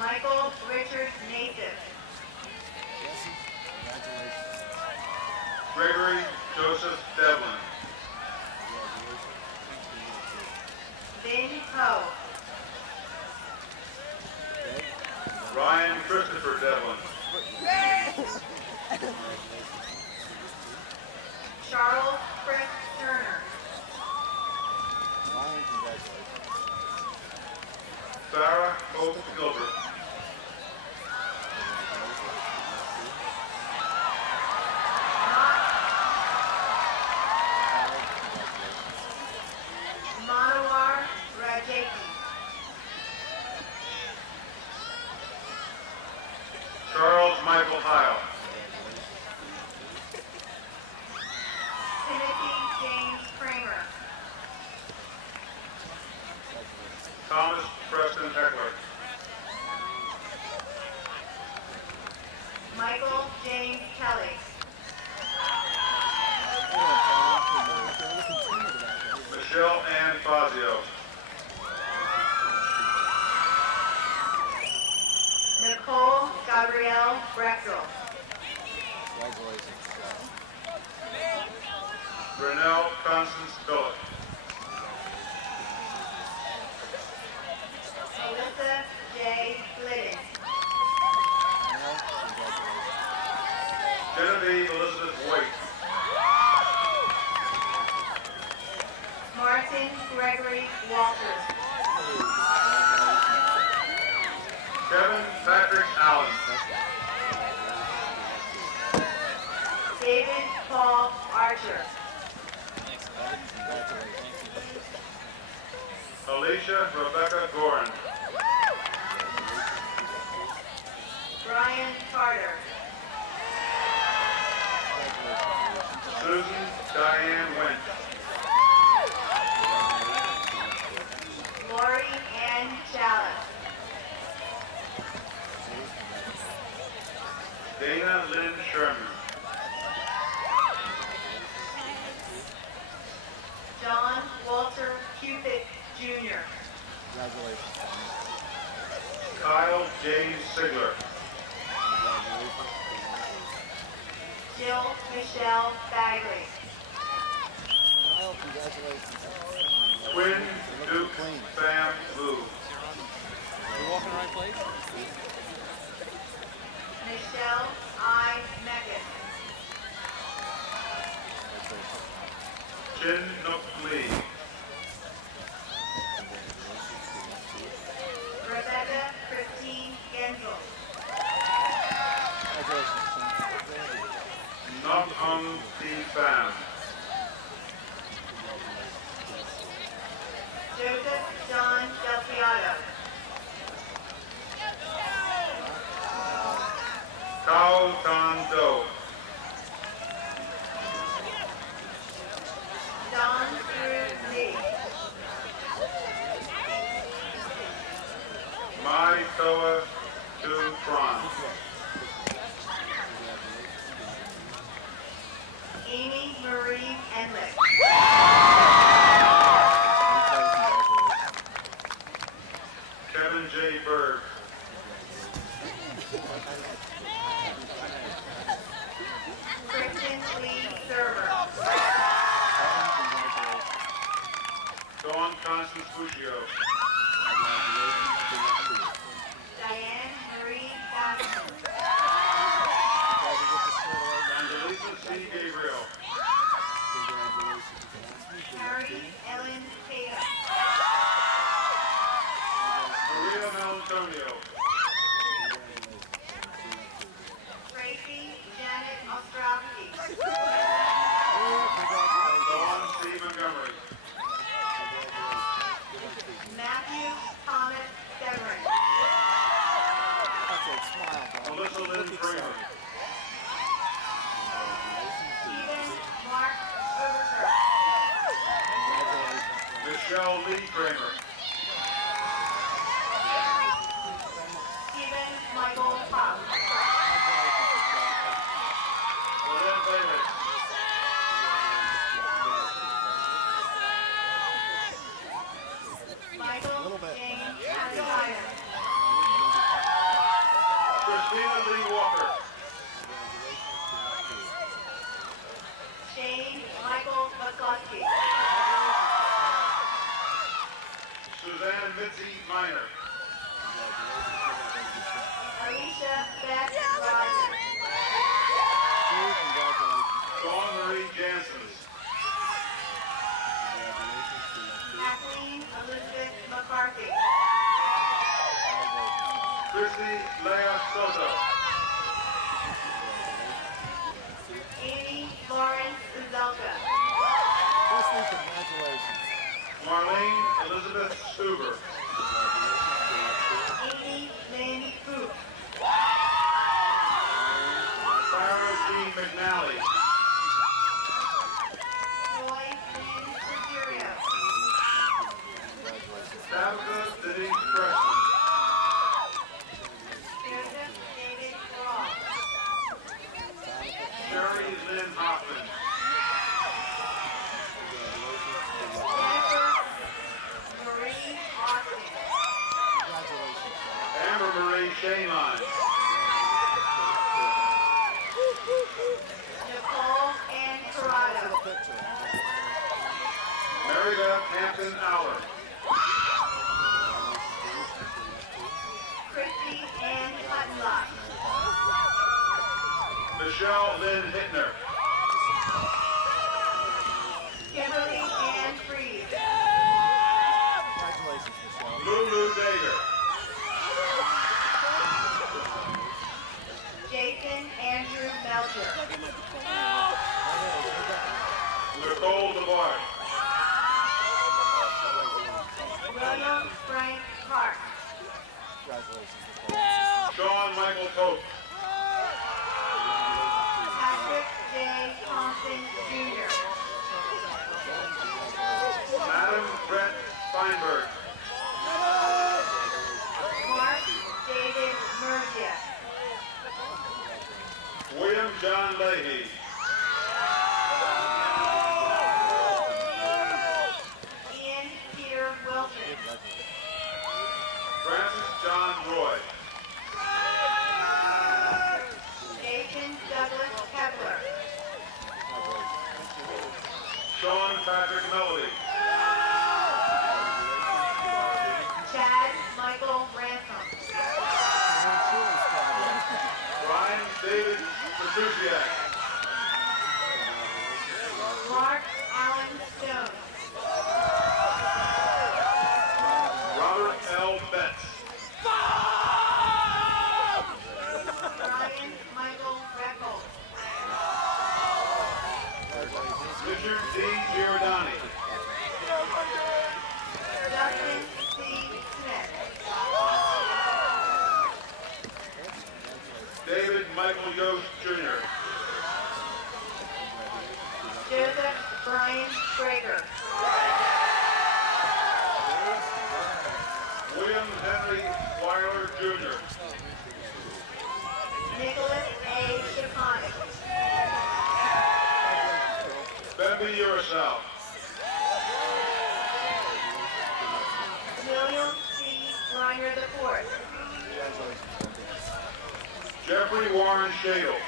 Michael Richard Nathif. Jesse, congratulations. Gregory Joseph Devlin. Vin Poe. Ryan Christopher Devlin. Charles Chris Turner. Ryan, congratulations. Sarah Hope Gilbert. Manowar Rajek Thomas Preston Heckler. Michael James Kelly. Michelle Ann Fazio. Nicole Gabrielle Brechtel. Congratulations. Renelle Constance Billick. Alyssa J. Glidden. Genevieve Elizabeth White. Martin Gregory Walters. Kevin Patrick Allen. David Paul Archer. Alicia Rebecca Gorin. Brian Carter. Susan Diane Wynn. Lori Ann Chalice. Dana Lynn Sherman. John Walter Cupitt Jr. Congratulations. Kyle James Sigler. Jill Michelle Bagley. Kyle, congratulations. Quinn Duke Clean. Pham Vu. You walking the right place? Michelle I. Meckett. Chin Nook Lee. Rebecca Christine Gensel. Congratulations. Nok Hung Thi Pham. Joseph John Delfiato. Kao Tan Do. Don Drew Lee. Mai Toa Tu Tran. Amy Marie Enlick. Kevin J. Berg. Kristen Lee Server. Dawn Constance Fuccio. Diane Marie Dawson. Angelisa C. Gabriel. Harry Ellen Tatum. Maria Melantonio. Tracy Janet Ostrowski. Dawn C. Montgomery. Matthew Thomas Severin. Melissa Lynn Kramer. Stephen Mark Overturk. Michelle Lee Kramer. Stephen Michael Pop. Lynn Bailey. Michael James Aguirre. Christina Lee Walker. Shane Michael McCluskey. Suzanne Mitzi Minor. Alicia Beth Rogers. Dawn Marie Jansen. Kathleen Elizabeth McCarthy. Chrissy Leah Soto. Amy Lawrence Uzelka. Congratulations. Marlene Elizabeth Stuber. Amy Lynn Hoop. Clara Jean McNally. Roy Lynn Furio. Tabitha Michelle Lynn Hittner. Kimberly Ann Freed. Congratulations, Michelle. Lulu Dager. Jason Andrew Melcher. Nicole DeBart. William Frank Park. Congratulations, Michelle. Sean Michael Pope. Patrick J. Thompson Jr. Adam Brett Feinberg. Mark David Murgia. William John Leahy. Ian Peter Wilson. Francis John Roy. Nathan Douglas Kepler. Sean Patrick Melody. Chad Michael Ransom. Ryan David Petrusiak. Mark Allen Stone. Robert L. Betts. Ryan Michael Reckles. Richard D. Giordani. Justin C. Smith. David Michael Yost Jr. Joseph Brian Sprager. William Henry Weiler Jr. Nicholas A. Chaponic. Bambi Urasal. William C. Reiner IV. Jeffrey Warren Shadle.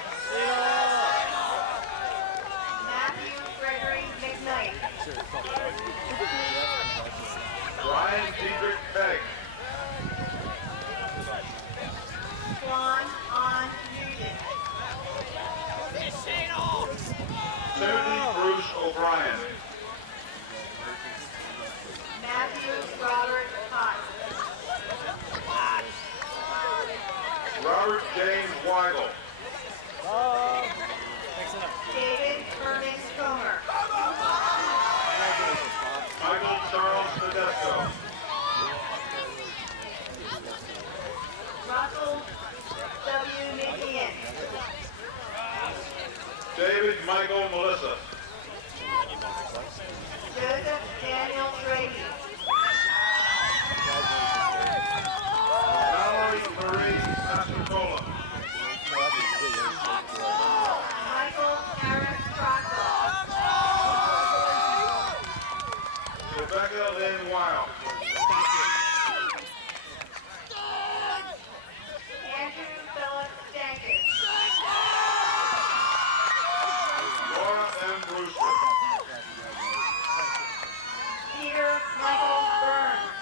Matthew Gregory McKnight. Brian Dietrich Pegg. Swan On Nugent. Timothy Bruce O'Brien. Matthew Robert Potts. Robert James Weigel. David Herman Comer. Michael Charles Tedesco. Russell W. McGeehan. David Michael Melissa. Joseph Daniel Brady. Valerie Marie Pasatola. Michael Harris Crocker. Rebecca Lynn Weil. Andrew Philip Jenkins. Laura M. Brewster. Peter Michael Burns.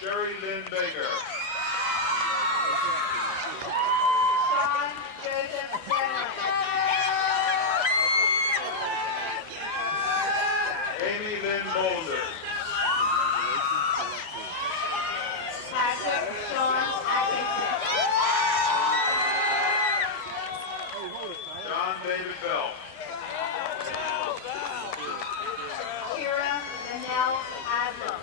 Sherry Lynn Baker. Sean Joseph Zenlin. Amy Lynn Boulder. Patrick Sean Atkinson. John David Bell. Kira Nanelle Adler.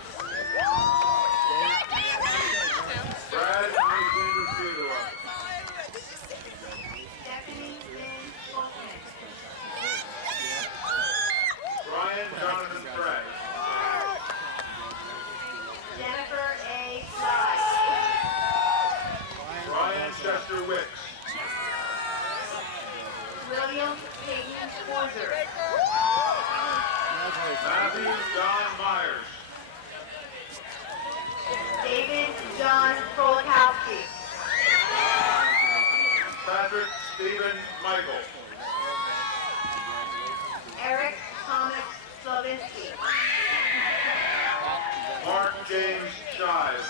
Brad Alexander Theodore. Stephanie Lynn Fulton. Brian Jonathan Pratt. Jennifer A. Fly. Ryan Chester Wicks. William Peyton Forzer. Matthew John Myers. David John Kolakowski. Patrick Stephen Michael. Eric Thomas Slavinsky. Mark James Shive.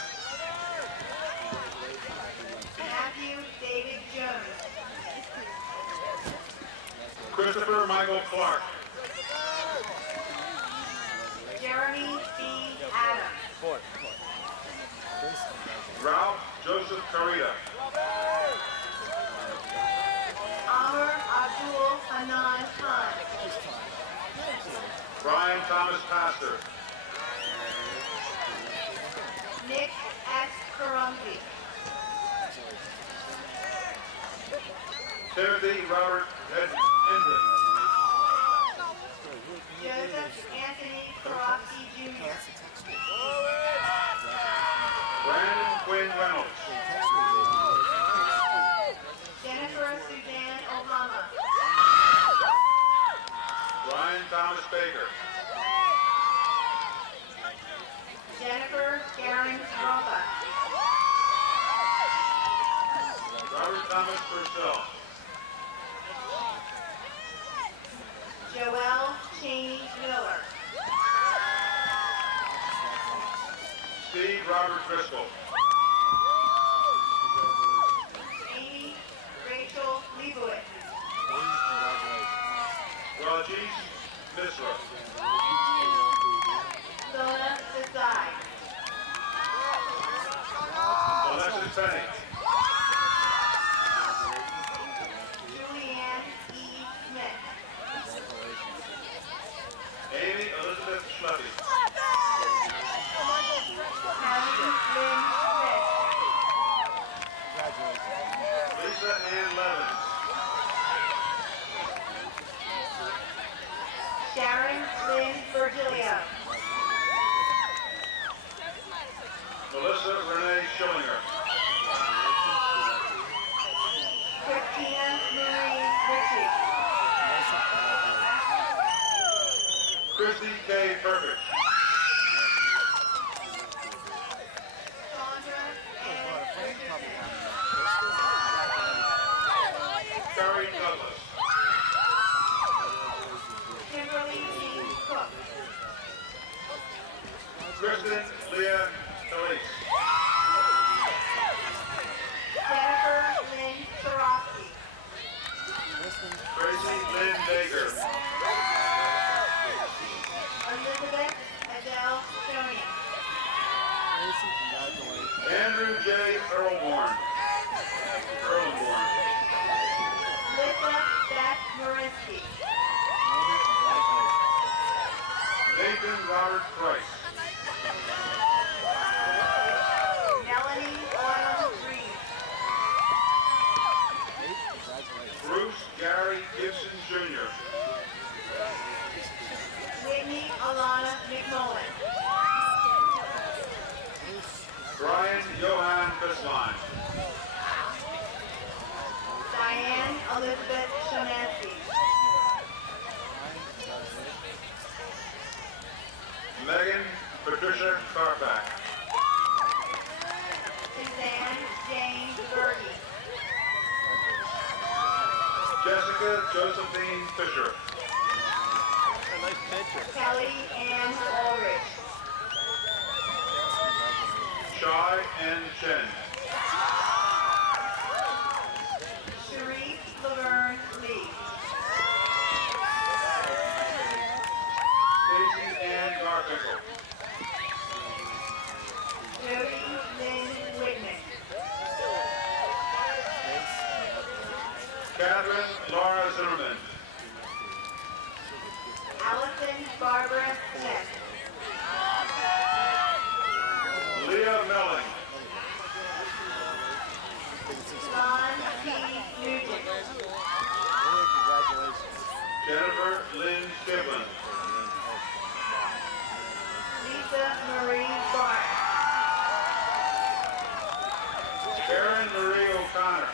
Matthew Christopher Michael Clark. Jeremy B. Adams. Ralph Joseph Carita. Amr Abdul Hanan Khan. Brian Thomas Pastor. Nick S. Karumbi. Timothy Robert Hendrick. Joseph Anthony Karofsky Jr. Brandon Quinn Reynolds. Jennifer Suzanne Obama. Brian Thomas Baker. Jennifer Garen Roba. Robert Thomas Purcell. Joelle Cheney Miller. Steve Robert Driscoll. Amy Rachel Leibowitz. Rajesh Misra. Sona Desai. Alexis Penny. Julianne E. Smith. Amy Elizabeth Schleppy. Harry Lynn Smith. Lisa Ann Levins. Sharon Lynn Virgilio. Melissa Renee Schillinger. Christina Marie Ritchie. Christy K. Perkins. Sandra Ann Richardson. Carrie Douglas. Kimberly E. Cook. Kristen Leah Elise. Jennifer Lynn Sorofsky. Tracy Lynn Baker. Elizabeth Adele Stoney. Andrew J. Earlborn. Lisa Beth Marinsky. Nathan Robert Price. Melanie Autumn Green. Bruce Gary Gibson Jr. Whitney Alana McMullen. Brian Johann Bisline. Diane Elizabeth Shemansky. Megan Patricia Carpack. Suzanne Jane Berge. Jessica Josephine Fisher. Kelly Ann Ulrich. Shai N. Chen. Cherise Laverne Lee. Stacy Ann Garfinkel. Jody Lynn Whitman. Catherine Laura Zimmerman. Allison Barbara Smith. Leah Melling. Ron P. Nugent. Jennifer Lynn Skiblin. Lisa Marie Barr. Karen Marie O'Connor.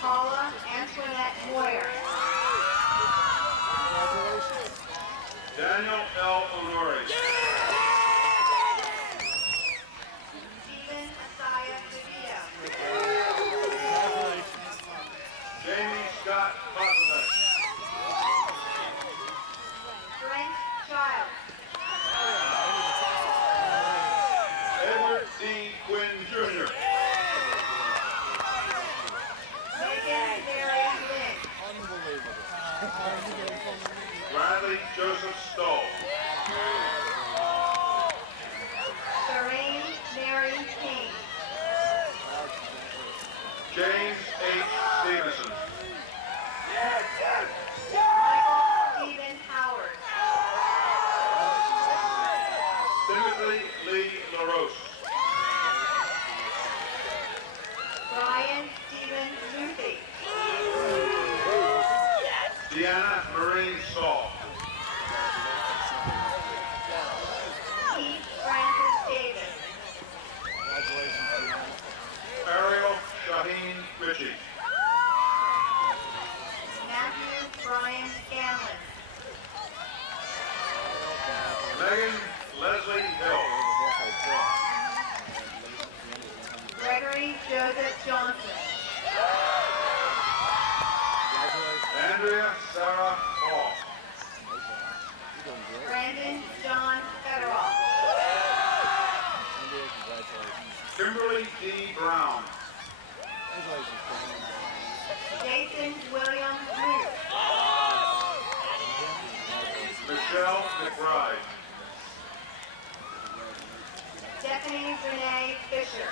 Paula Antoinette Moyer. Daniel L. Honore. Stephen Asaya DeVito. Jamie Scott Potsdam. Brent Child. Edward D. Quinn Jr. Megan Mary Lynn. Stanley Joseph Stoll. Lorraine Mary King. James H. Stevenson. Michael Stephen Howard. Timothy Lee LaRose. Brian Stephen Luthi. Deanna Marie Saul. Keith Francis Davis. Ariel Shaheen Ritchie. Matthew Brian Scanlon. Megan Leslie Hill. Gregory Joseph Johnson. Andrea Sarah Hall. Brandon John Federoff. Kimberly D. Brown. Jason William Luke. Michelle McBride. Stephanie Renee Fisher.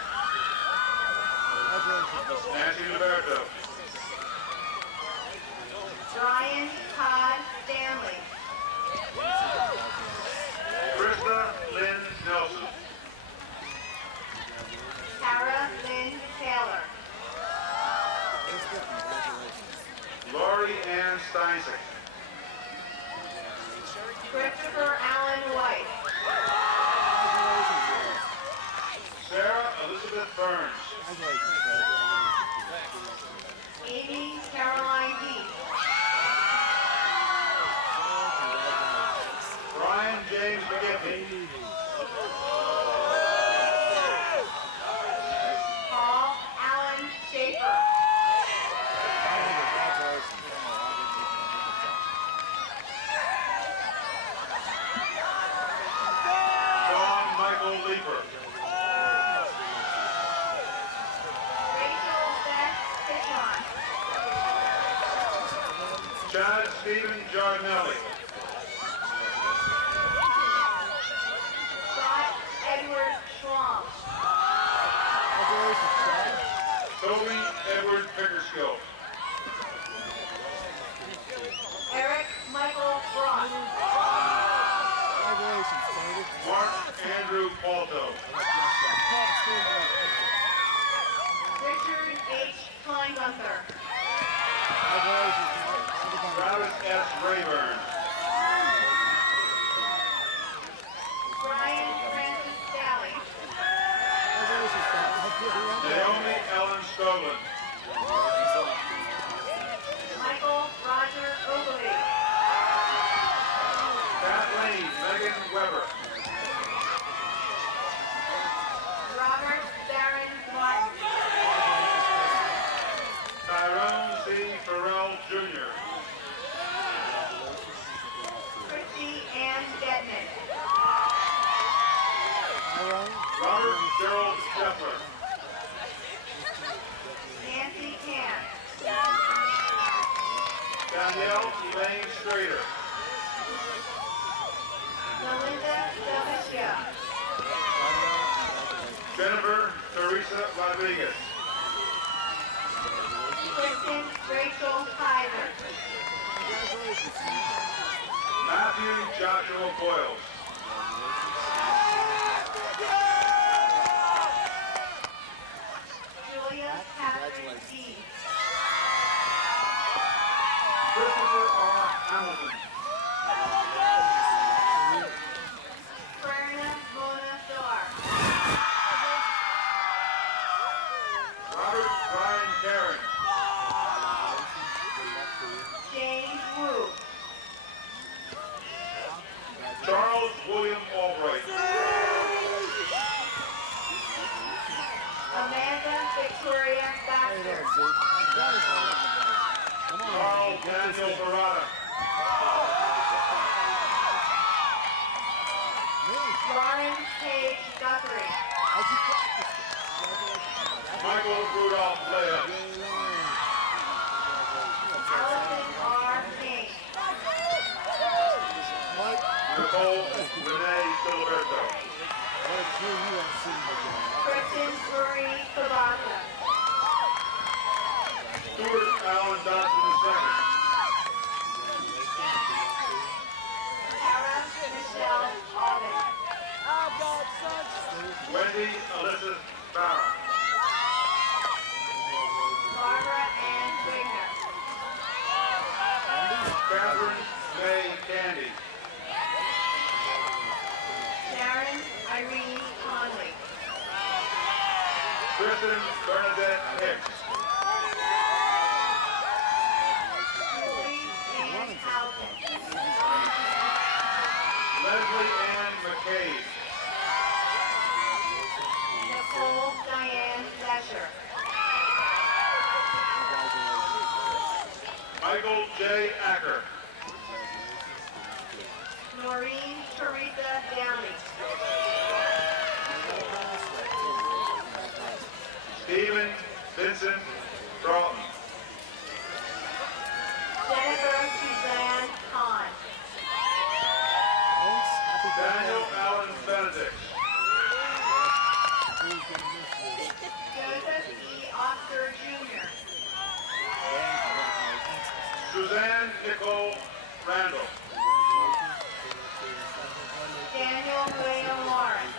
Nancy Liberto. Brian Todd Stanley. Krista Lynn Nelson. Tara Lynn Taylor. Lori Ann Steinsick. Christopher Allen White. Sarah Elizabeth Burns. Amy Caroline Heath. Brian James McGiffey. Paul Allen Schaefer. Sean Michael Leeper. Rachel Beth Pichon. Chad Stephen Giardinelli. Scott Edward Schwam. Toby Edward Pickersgill. Eric Michael Brock. Mark Andrew Palto. Richard H. Kleingunther. Travis S. Rayburn. Brian Francis Sally. Naomi Ellen Stolen. Michael Roger Ogilvy. Kathleen Megan Weber. Robert Barron Martin. Tyrone C. Farrell Jr. Christy Ann Detman. Robert Gerald Scheffler. Nancy Camp. Danielle Elaine Strader. Melinda Delvicia. Jennifer Teresa Rodriguez. Kristen Rachel Kaiser. Matthew Joshua Boyles. Julia Catherine Dees. Christopher R. Hamilton. Prerna Mona Dar. Robert Brian Karen. James Wu. Charles William Albright. Amanda Victoria Baxter. Carl Daniel Barada. Lauren Page Guthrie. Michael Rudolph Leah. Allison R. King. Nicole Renee Filiberto. Kristen Marie Sabata. Stuart Allen Johnson II. Tara Michelle Alden. Wendy Elizabeth Barra. Barbara Ann Wigner. Catherine May Candy. Sharon Irene Conley. Kristen Bernadette Hicks. Julie Ann Houghton. Leslie Ann McCabe. Nicole Diane Lesher. Michael J. Acker. Noreen Teresa Downey. Stephen Vincent Broughton. Jennifer Suzanne Hahn. Daniel Allen Benedict. Joseph E. Oscar Jr. Suzanne Nicole Randall. Daniel William Lawrence.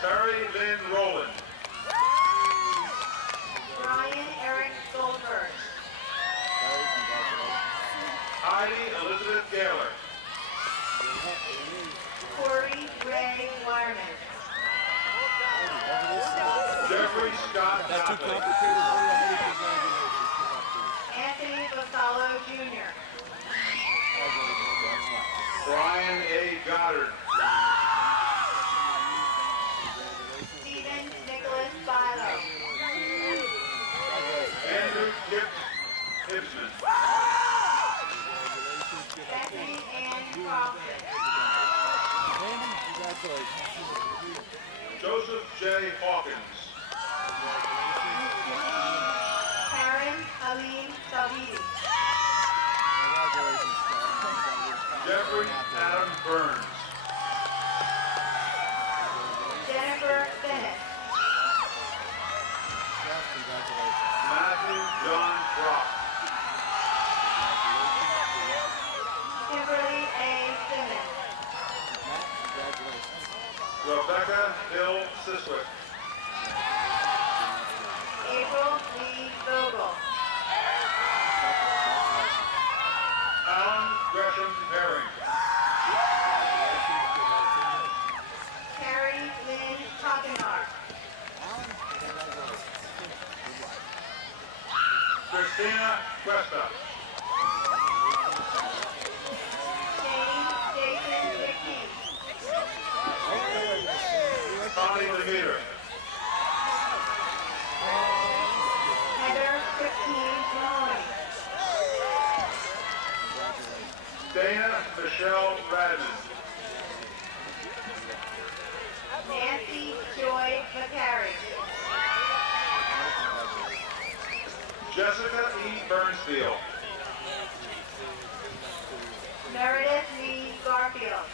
Terry Lynn Rowland. Brian Eric Goldberg. Heidi Elizabeth Gaylor. Corey Ray Wyman. Jeffrey Scott Copley. Anthony Basalo Jr. Brian A. Goddard. Stephen Nicholas Bilo. Andrew Kip Hibsman. Bethany Ann Crofton. Joseph J. Hawkins. Karen Aline Savidi. Jeffrey Adam Burns. Jennifer Bennett. Matthew John Brock. Kimberly A. Simmons. Rebecca Hill Siswick. April Lee Vogel. Alan Gresham Herring. Carrie Lynn Hockenhart. Christina Cuesta. James Jason McKee. Connie Demeter. Heather Christine Mahoney. Dana Michelle Radman. Nancy Joy McCary. Jessica E. Bernsteel. Meredith Lee Garfield.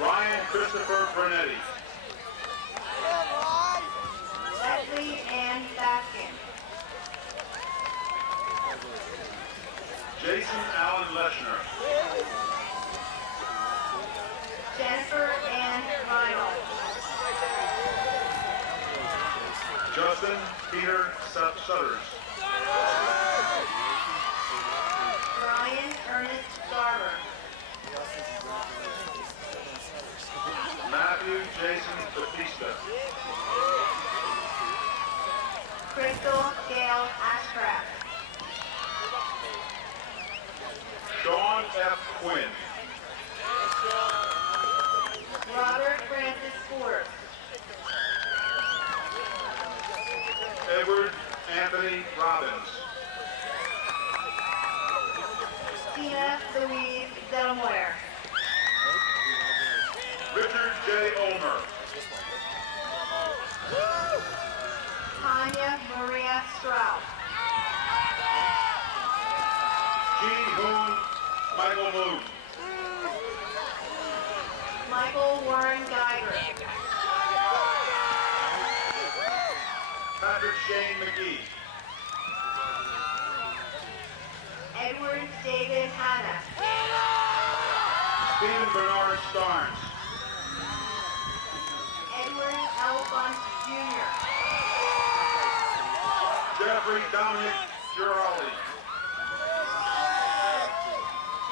Ryan Christopher Bernetti. Leslie Ann Baskin. Jason Allen Leshner. Jennifer Ann Reinhold. Justin Peter Sutters. Brian Ernest Garber. Matthew Jason Batista. Crystal Gail Ashcraft. Sean F. Quinn. Robert Francis Ford. Edward Anthony Robbins. Tina Louise Delmoyer. Richard J. Ulmer. Tanya Maria Strauss. Michael Moon. Michael Warren Geiger. Patrick Shane McGee. Edward David Hanna. Stephen Bernard Starnes. Edward Elfont Jr. Jeffrey Dominic Giraldi.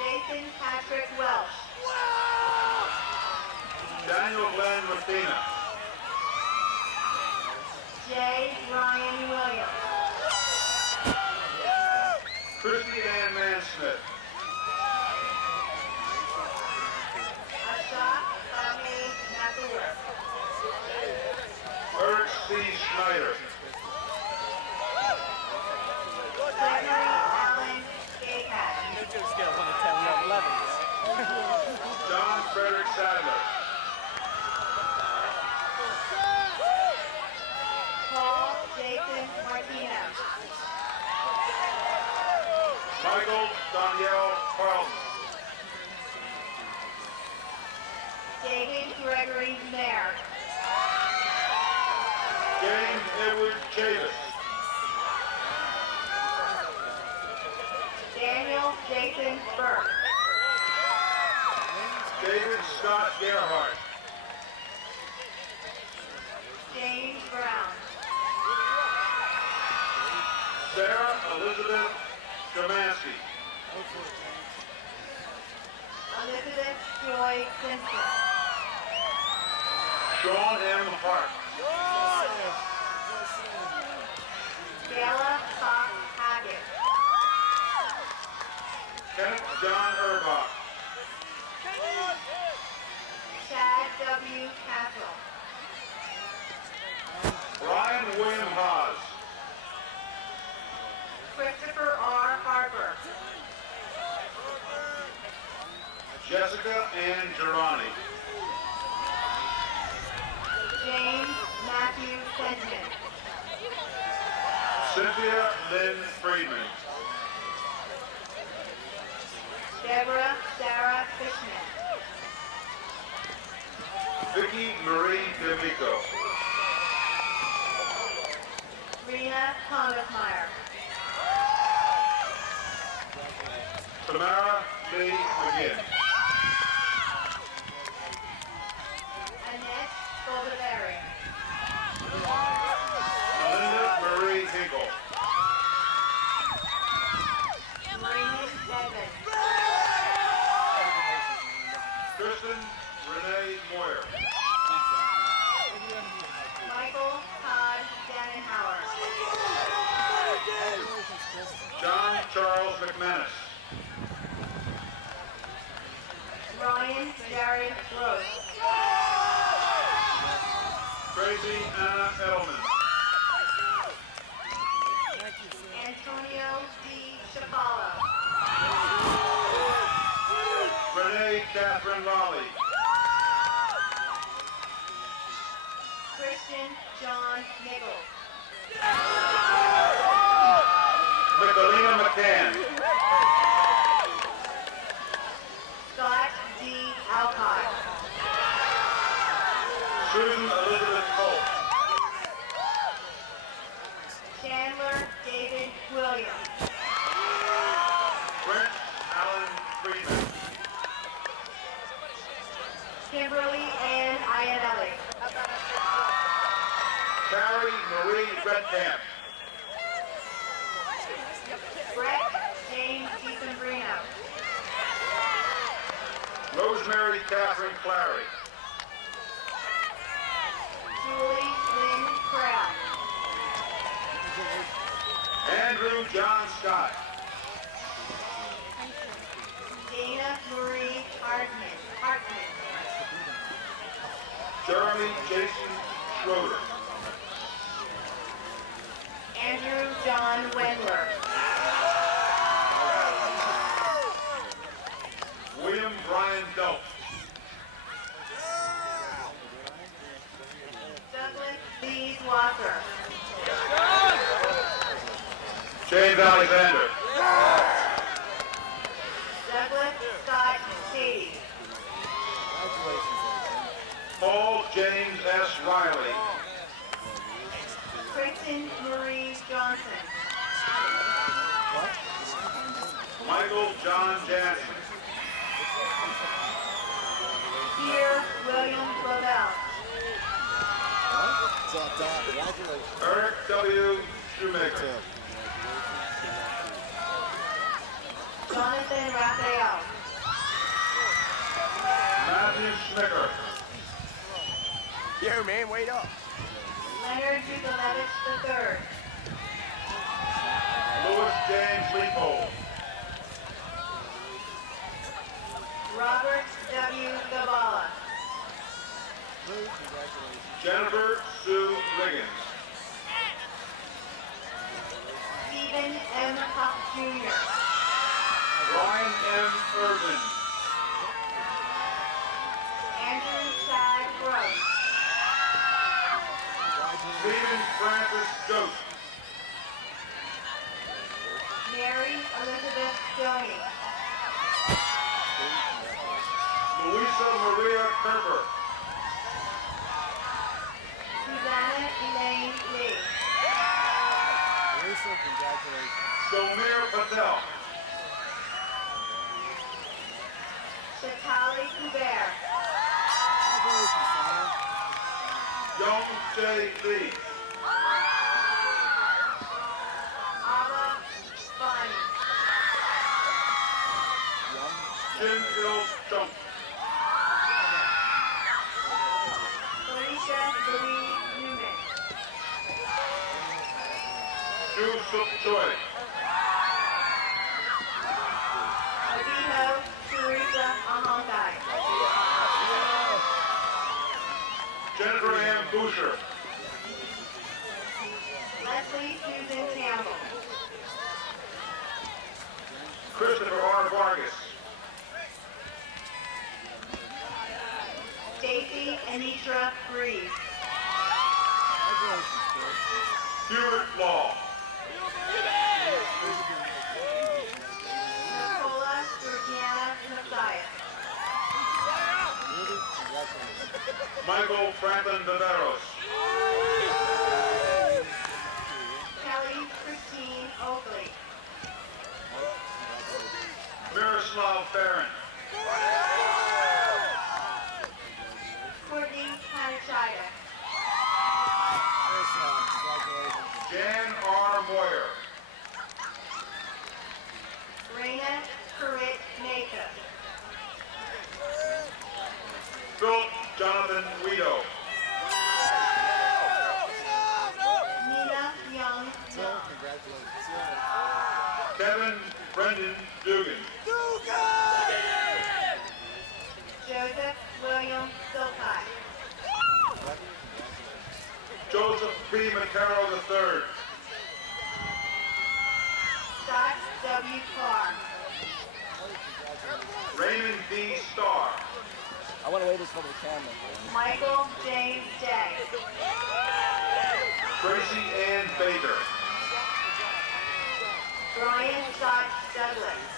Jason Patrick Welsh. Daniel Glenn Messina. J. Ryan Williams. Christy Ann Mansmith. Ashok Bami Nathur. Eric C. Schneider. Gregory Allen Gaycat. Scale 1 to 10, we have 11s. John Frederick Sadler. Paul Jason Martinez. Michael Danielle Carlton. David Gregory Mayer. James Edward Chavis. Daniel Jason Burke. David Scott Gerhardt. James Brown. Sarah Elizabeth Shemansky. Elizabeth Joy Clinton. Sean M. Hart. Gala Fox Haggett. Kenneth John Erbach. Chad W. Castle. Ryan William Haas. Christopher R. Harper. Jessica Ann Gerani. James Matthew Fenton. Cynthia Lynn Friedman. Deborah Sarah Fishman. Vicky Marie D'Amico. Rena Thomasmeyer. Tamara Lee McGinn. Annette Goldaberry. Melinda Marie Hinkle. Raymond Devon. Kristen Renee Moyer. Michael Todd Dannenhauer. John Charles McManus. Ryan Jared Gross. Tracy Anna Edelman. Antonio D. Chapala. Renee Catherine Lolly. Christian John Nichols. Michelina McCann. Scott D. Alcott. Susan Elizabeth Colt. Chandler David Williams. Brent Allen Friedman. Kimberly Ann Iannelli. Carrie Marie Redcamp. Brett James DiSembrino. Rosemary Catherine Clary. Julie Lynn Kraft. Andrew John Scott. Dana Marie Hartman. Jeremy Jason Schroeder. Andrew John Wendler. William Brian Delp. Douglas Lee Walker. James Alexander. Douglas James S. Riley. Kristen Marie Johnson. Michael John Jansen. Pierre William Lavelle. Eric W. Shoemaker. Jonathan Raphael. Matthew Snicker. Yo, man, wait up. Leonard Dugalevich III. Louis James Leopold. Robert W. Gabala. Jennifer Sue Liggins. Stephen M. Huff Jr. Brian M. Irvin. Andrew Chad Gross. Stephen Francis Jost. Mary Elizabeth Stoney. Louisa Maria Kerper. Susanna Elaine Lee. Somir Patel. Shatali Kuber. Young J. Lee. Abba Bunny. Jim Il Chunk. Felicia Louise Newman. Ju Suk Choi. Abiho Teresa Ahongai. Jennifer M. Boucher. Leslie Susan Campbell. Christopher R. Vargas. Stacy Anitra Breeze. Hubert Law. Nicola Georgiana Matthias. Michael Franklin Viveros. Kelly Christine Oakley. Miroslav Barron. Courtney Hanachida. Jan R. Moyer. Raina Corit Maka. Philip Jonathan Guido. Nina Young Young. Kevin Brendan Dugan. Joseph William Silkai. Joseph P. McCarroll III. Scott W. Clark. Raymond D. Starr. I want to wait this for the camera. Michael James Day. Tracy Ann Baker. Brian Scott Douglas.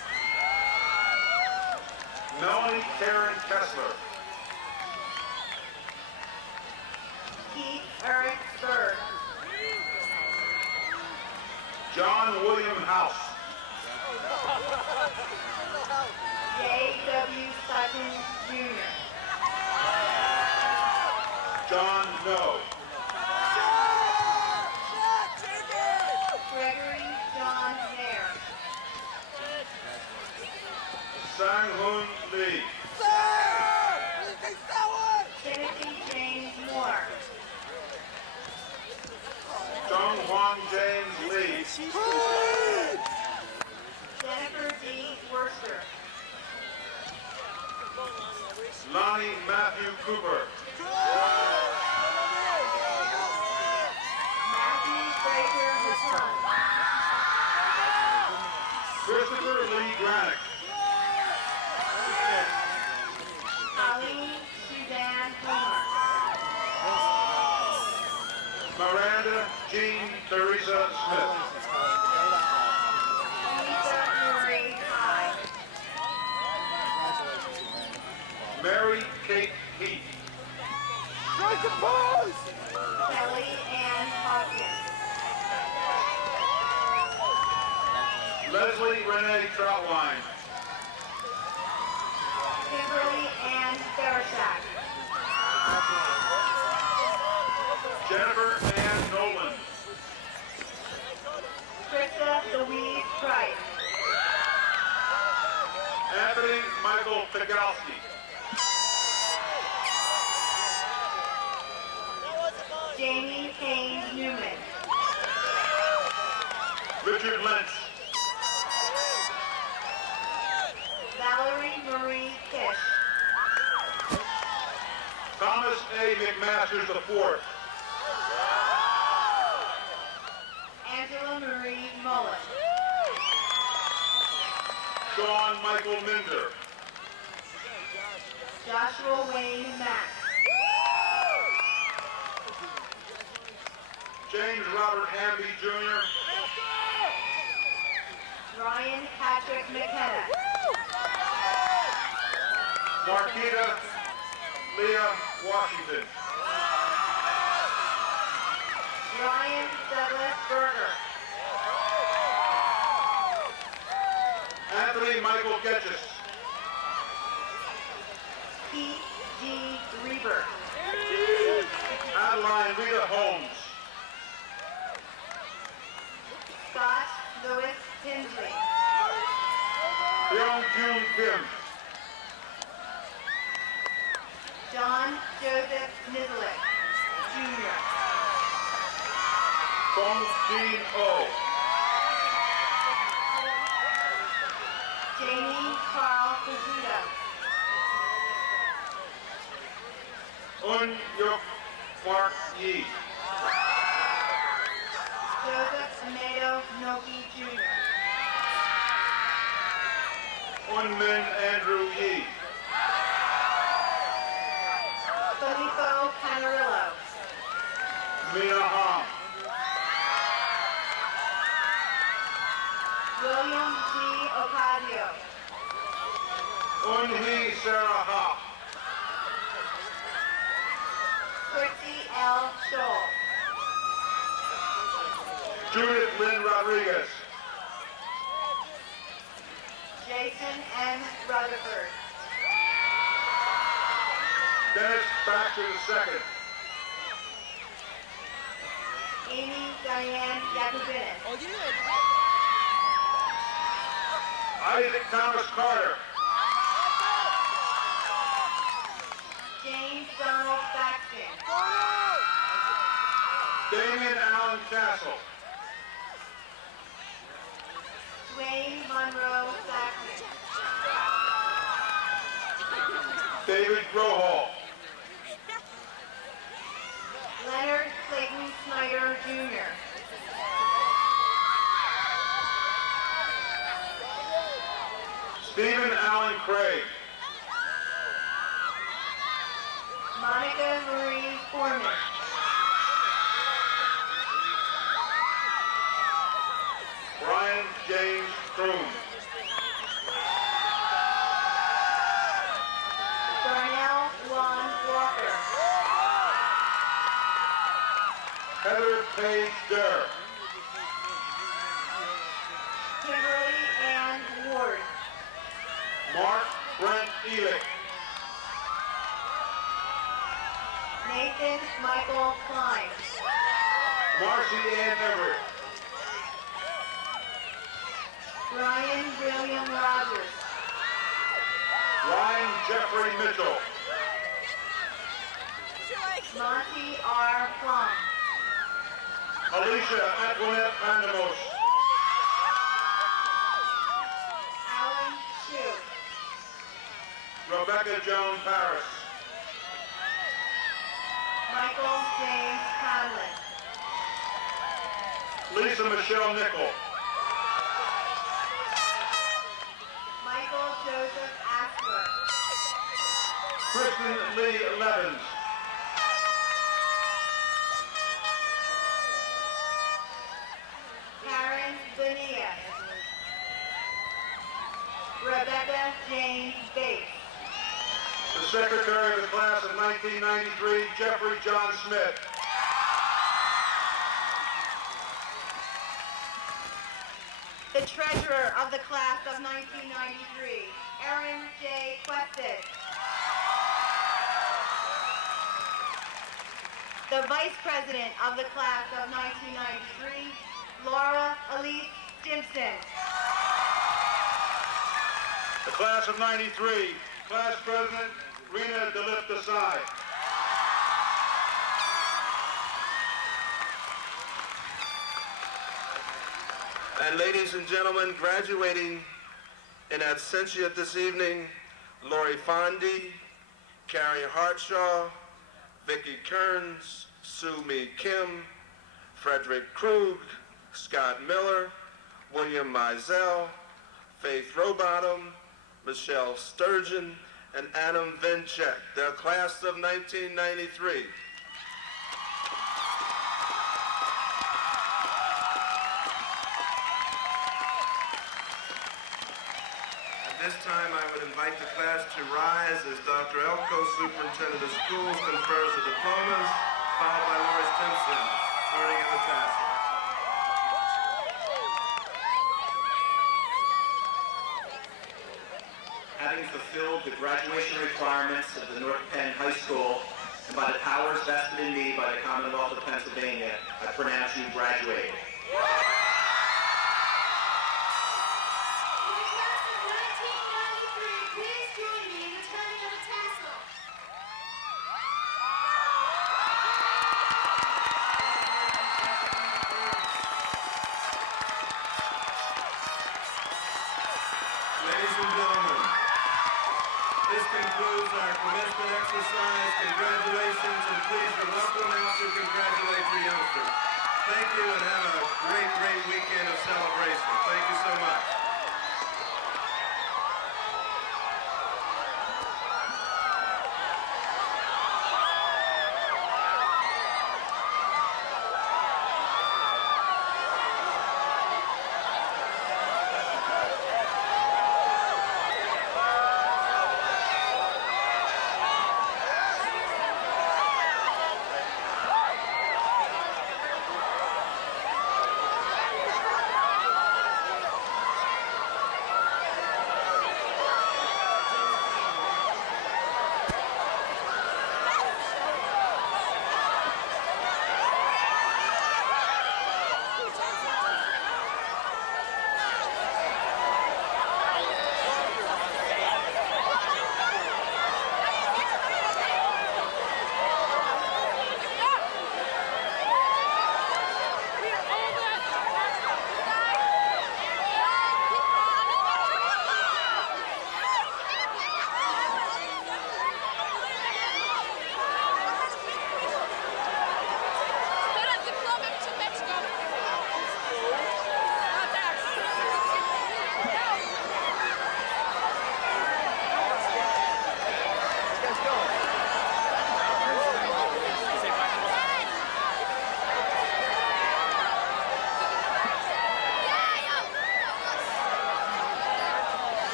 Melanie Karen Kessler. Keith Eric Bird. John William House. J.W. Sutton Jr. John No. Gregory John Mayer. Sang Hoon Lee. Timothy James Moore. Jung Hwan James Lee. Jennifer D. Worcester. Lonnie Matthew Cooper. Matthew Fraser Hassan. Christopher Lee Granick. Colleen Suzanne Homer. Miranda Jean Teresa Smith. Lisa Marie Hyde. Mary Kate Heath. Kelly Ann Hopkins. Leslie Renee Troutline. Kimberly Ann Bereshak. Jennifer Ann Nolan. Krista Louise Price. Anthony Michael Pigalski. Jamie Kane Newman. Richard Lentz. Valerie Marie Kish. Thomas A. McMasters IV. Angela Marie Mullen. Sean Michael Minder. Joshua Wayne Mack. James Robert Hamby Jr. Ryan Patrick McKenna. Marquita Leah Washington. Ryan Douglas Berger. Anthony Michael Getchis. Pete D. Reber. Adeline Rita Holmes. Scott Louis Tinsley. Young June Kim. John Joseph Nizzlik, Jr. Fong Jean O. Jamie Carl Pizzuto. Un Yuk Mark Yi. Joseph Amado Noki, Jr. Un Min Andrew Yi. Filippo Canarillo. Mina Hong. William D. Ocasio. Un Hee Sarah Ha. Christy L. Scholl. Judith Lynn Rodriguez. Jason N. Rutherford. Dennis Baxter II. Amy Diane Yakubinis. Isaac Thomas Carter. James Donald Saxton. Damian Allen Castle. Dwayne Monroe Saxton. David Grohall. Leonard Clayton Snyder, Jr. Stephen Allen Craig. Monica Marie Foreman. Brian James Kroom. Darnell Lon Walker. Heather Page Durr. Kimberly Ann Ward. Mark Brent Elick. Nathan Michael Klein. Marcy Ann Everett. Brian William Rogers. Ryan Jeffrey Mitchell. Monty R. Plum. Alicia Antoinette Vandemos. Alan Chu. Rebecca Joan Paris. Michael James Conlon. Lisa Michelle Nickel. Michael Joseph Ackler. Kristen Lee Levens. Karen Bonilla. Rebecca Jane Bates. The Secretary of the Class of 1993, Jeffrey John Smith. The Treasurer of the Class of 1993, Erin J. Quested. The Vice President of the Class of 1993, Laura Elise Stimson. The Class of 93, Class President, Rena DeLift Desai. And ladies and gentlemen, graduating in absentia this evening, Lori Fondy, Carrie Hartshaw, Vicki Kearns, Sue Mee Kim, Frederick Krug, Scott Miller, William Mizell, Faith Rowbottom, Michelle Sturgeon, and Adam Vinchek, the class of 1993. At this time, I would invite the class to rise as Dr. Elko, Superintendent of Schools, confers the diplomas, followed by Lori Stimson, starting at the tassel. Having fulfilled the graduation requirements of the North Penn High School, and by the powers vested in me by the Commonwealth of Pennsylvania, I pronounce you graduated. For the class of 1993, please join me in the turning of the tassel. Ladies and gentlemen, this concludes our commencement exercise. Congratulations, and please welcome out to congratulate your youngsters. Thank you, and have a great, great weekend of celebration. Thank you so much.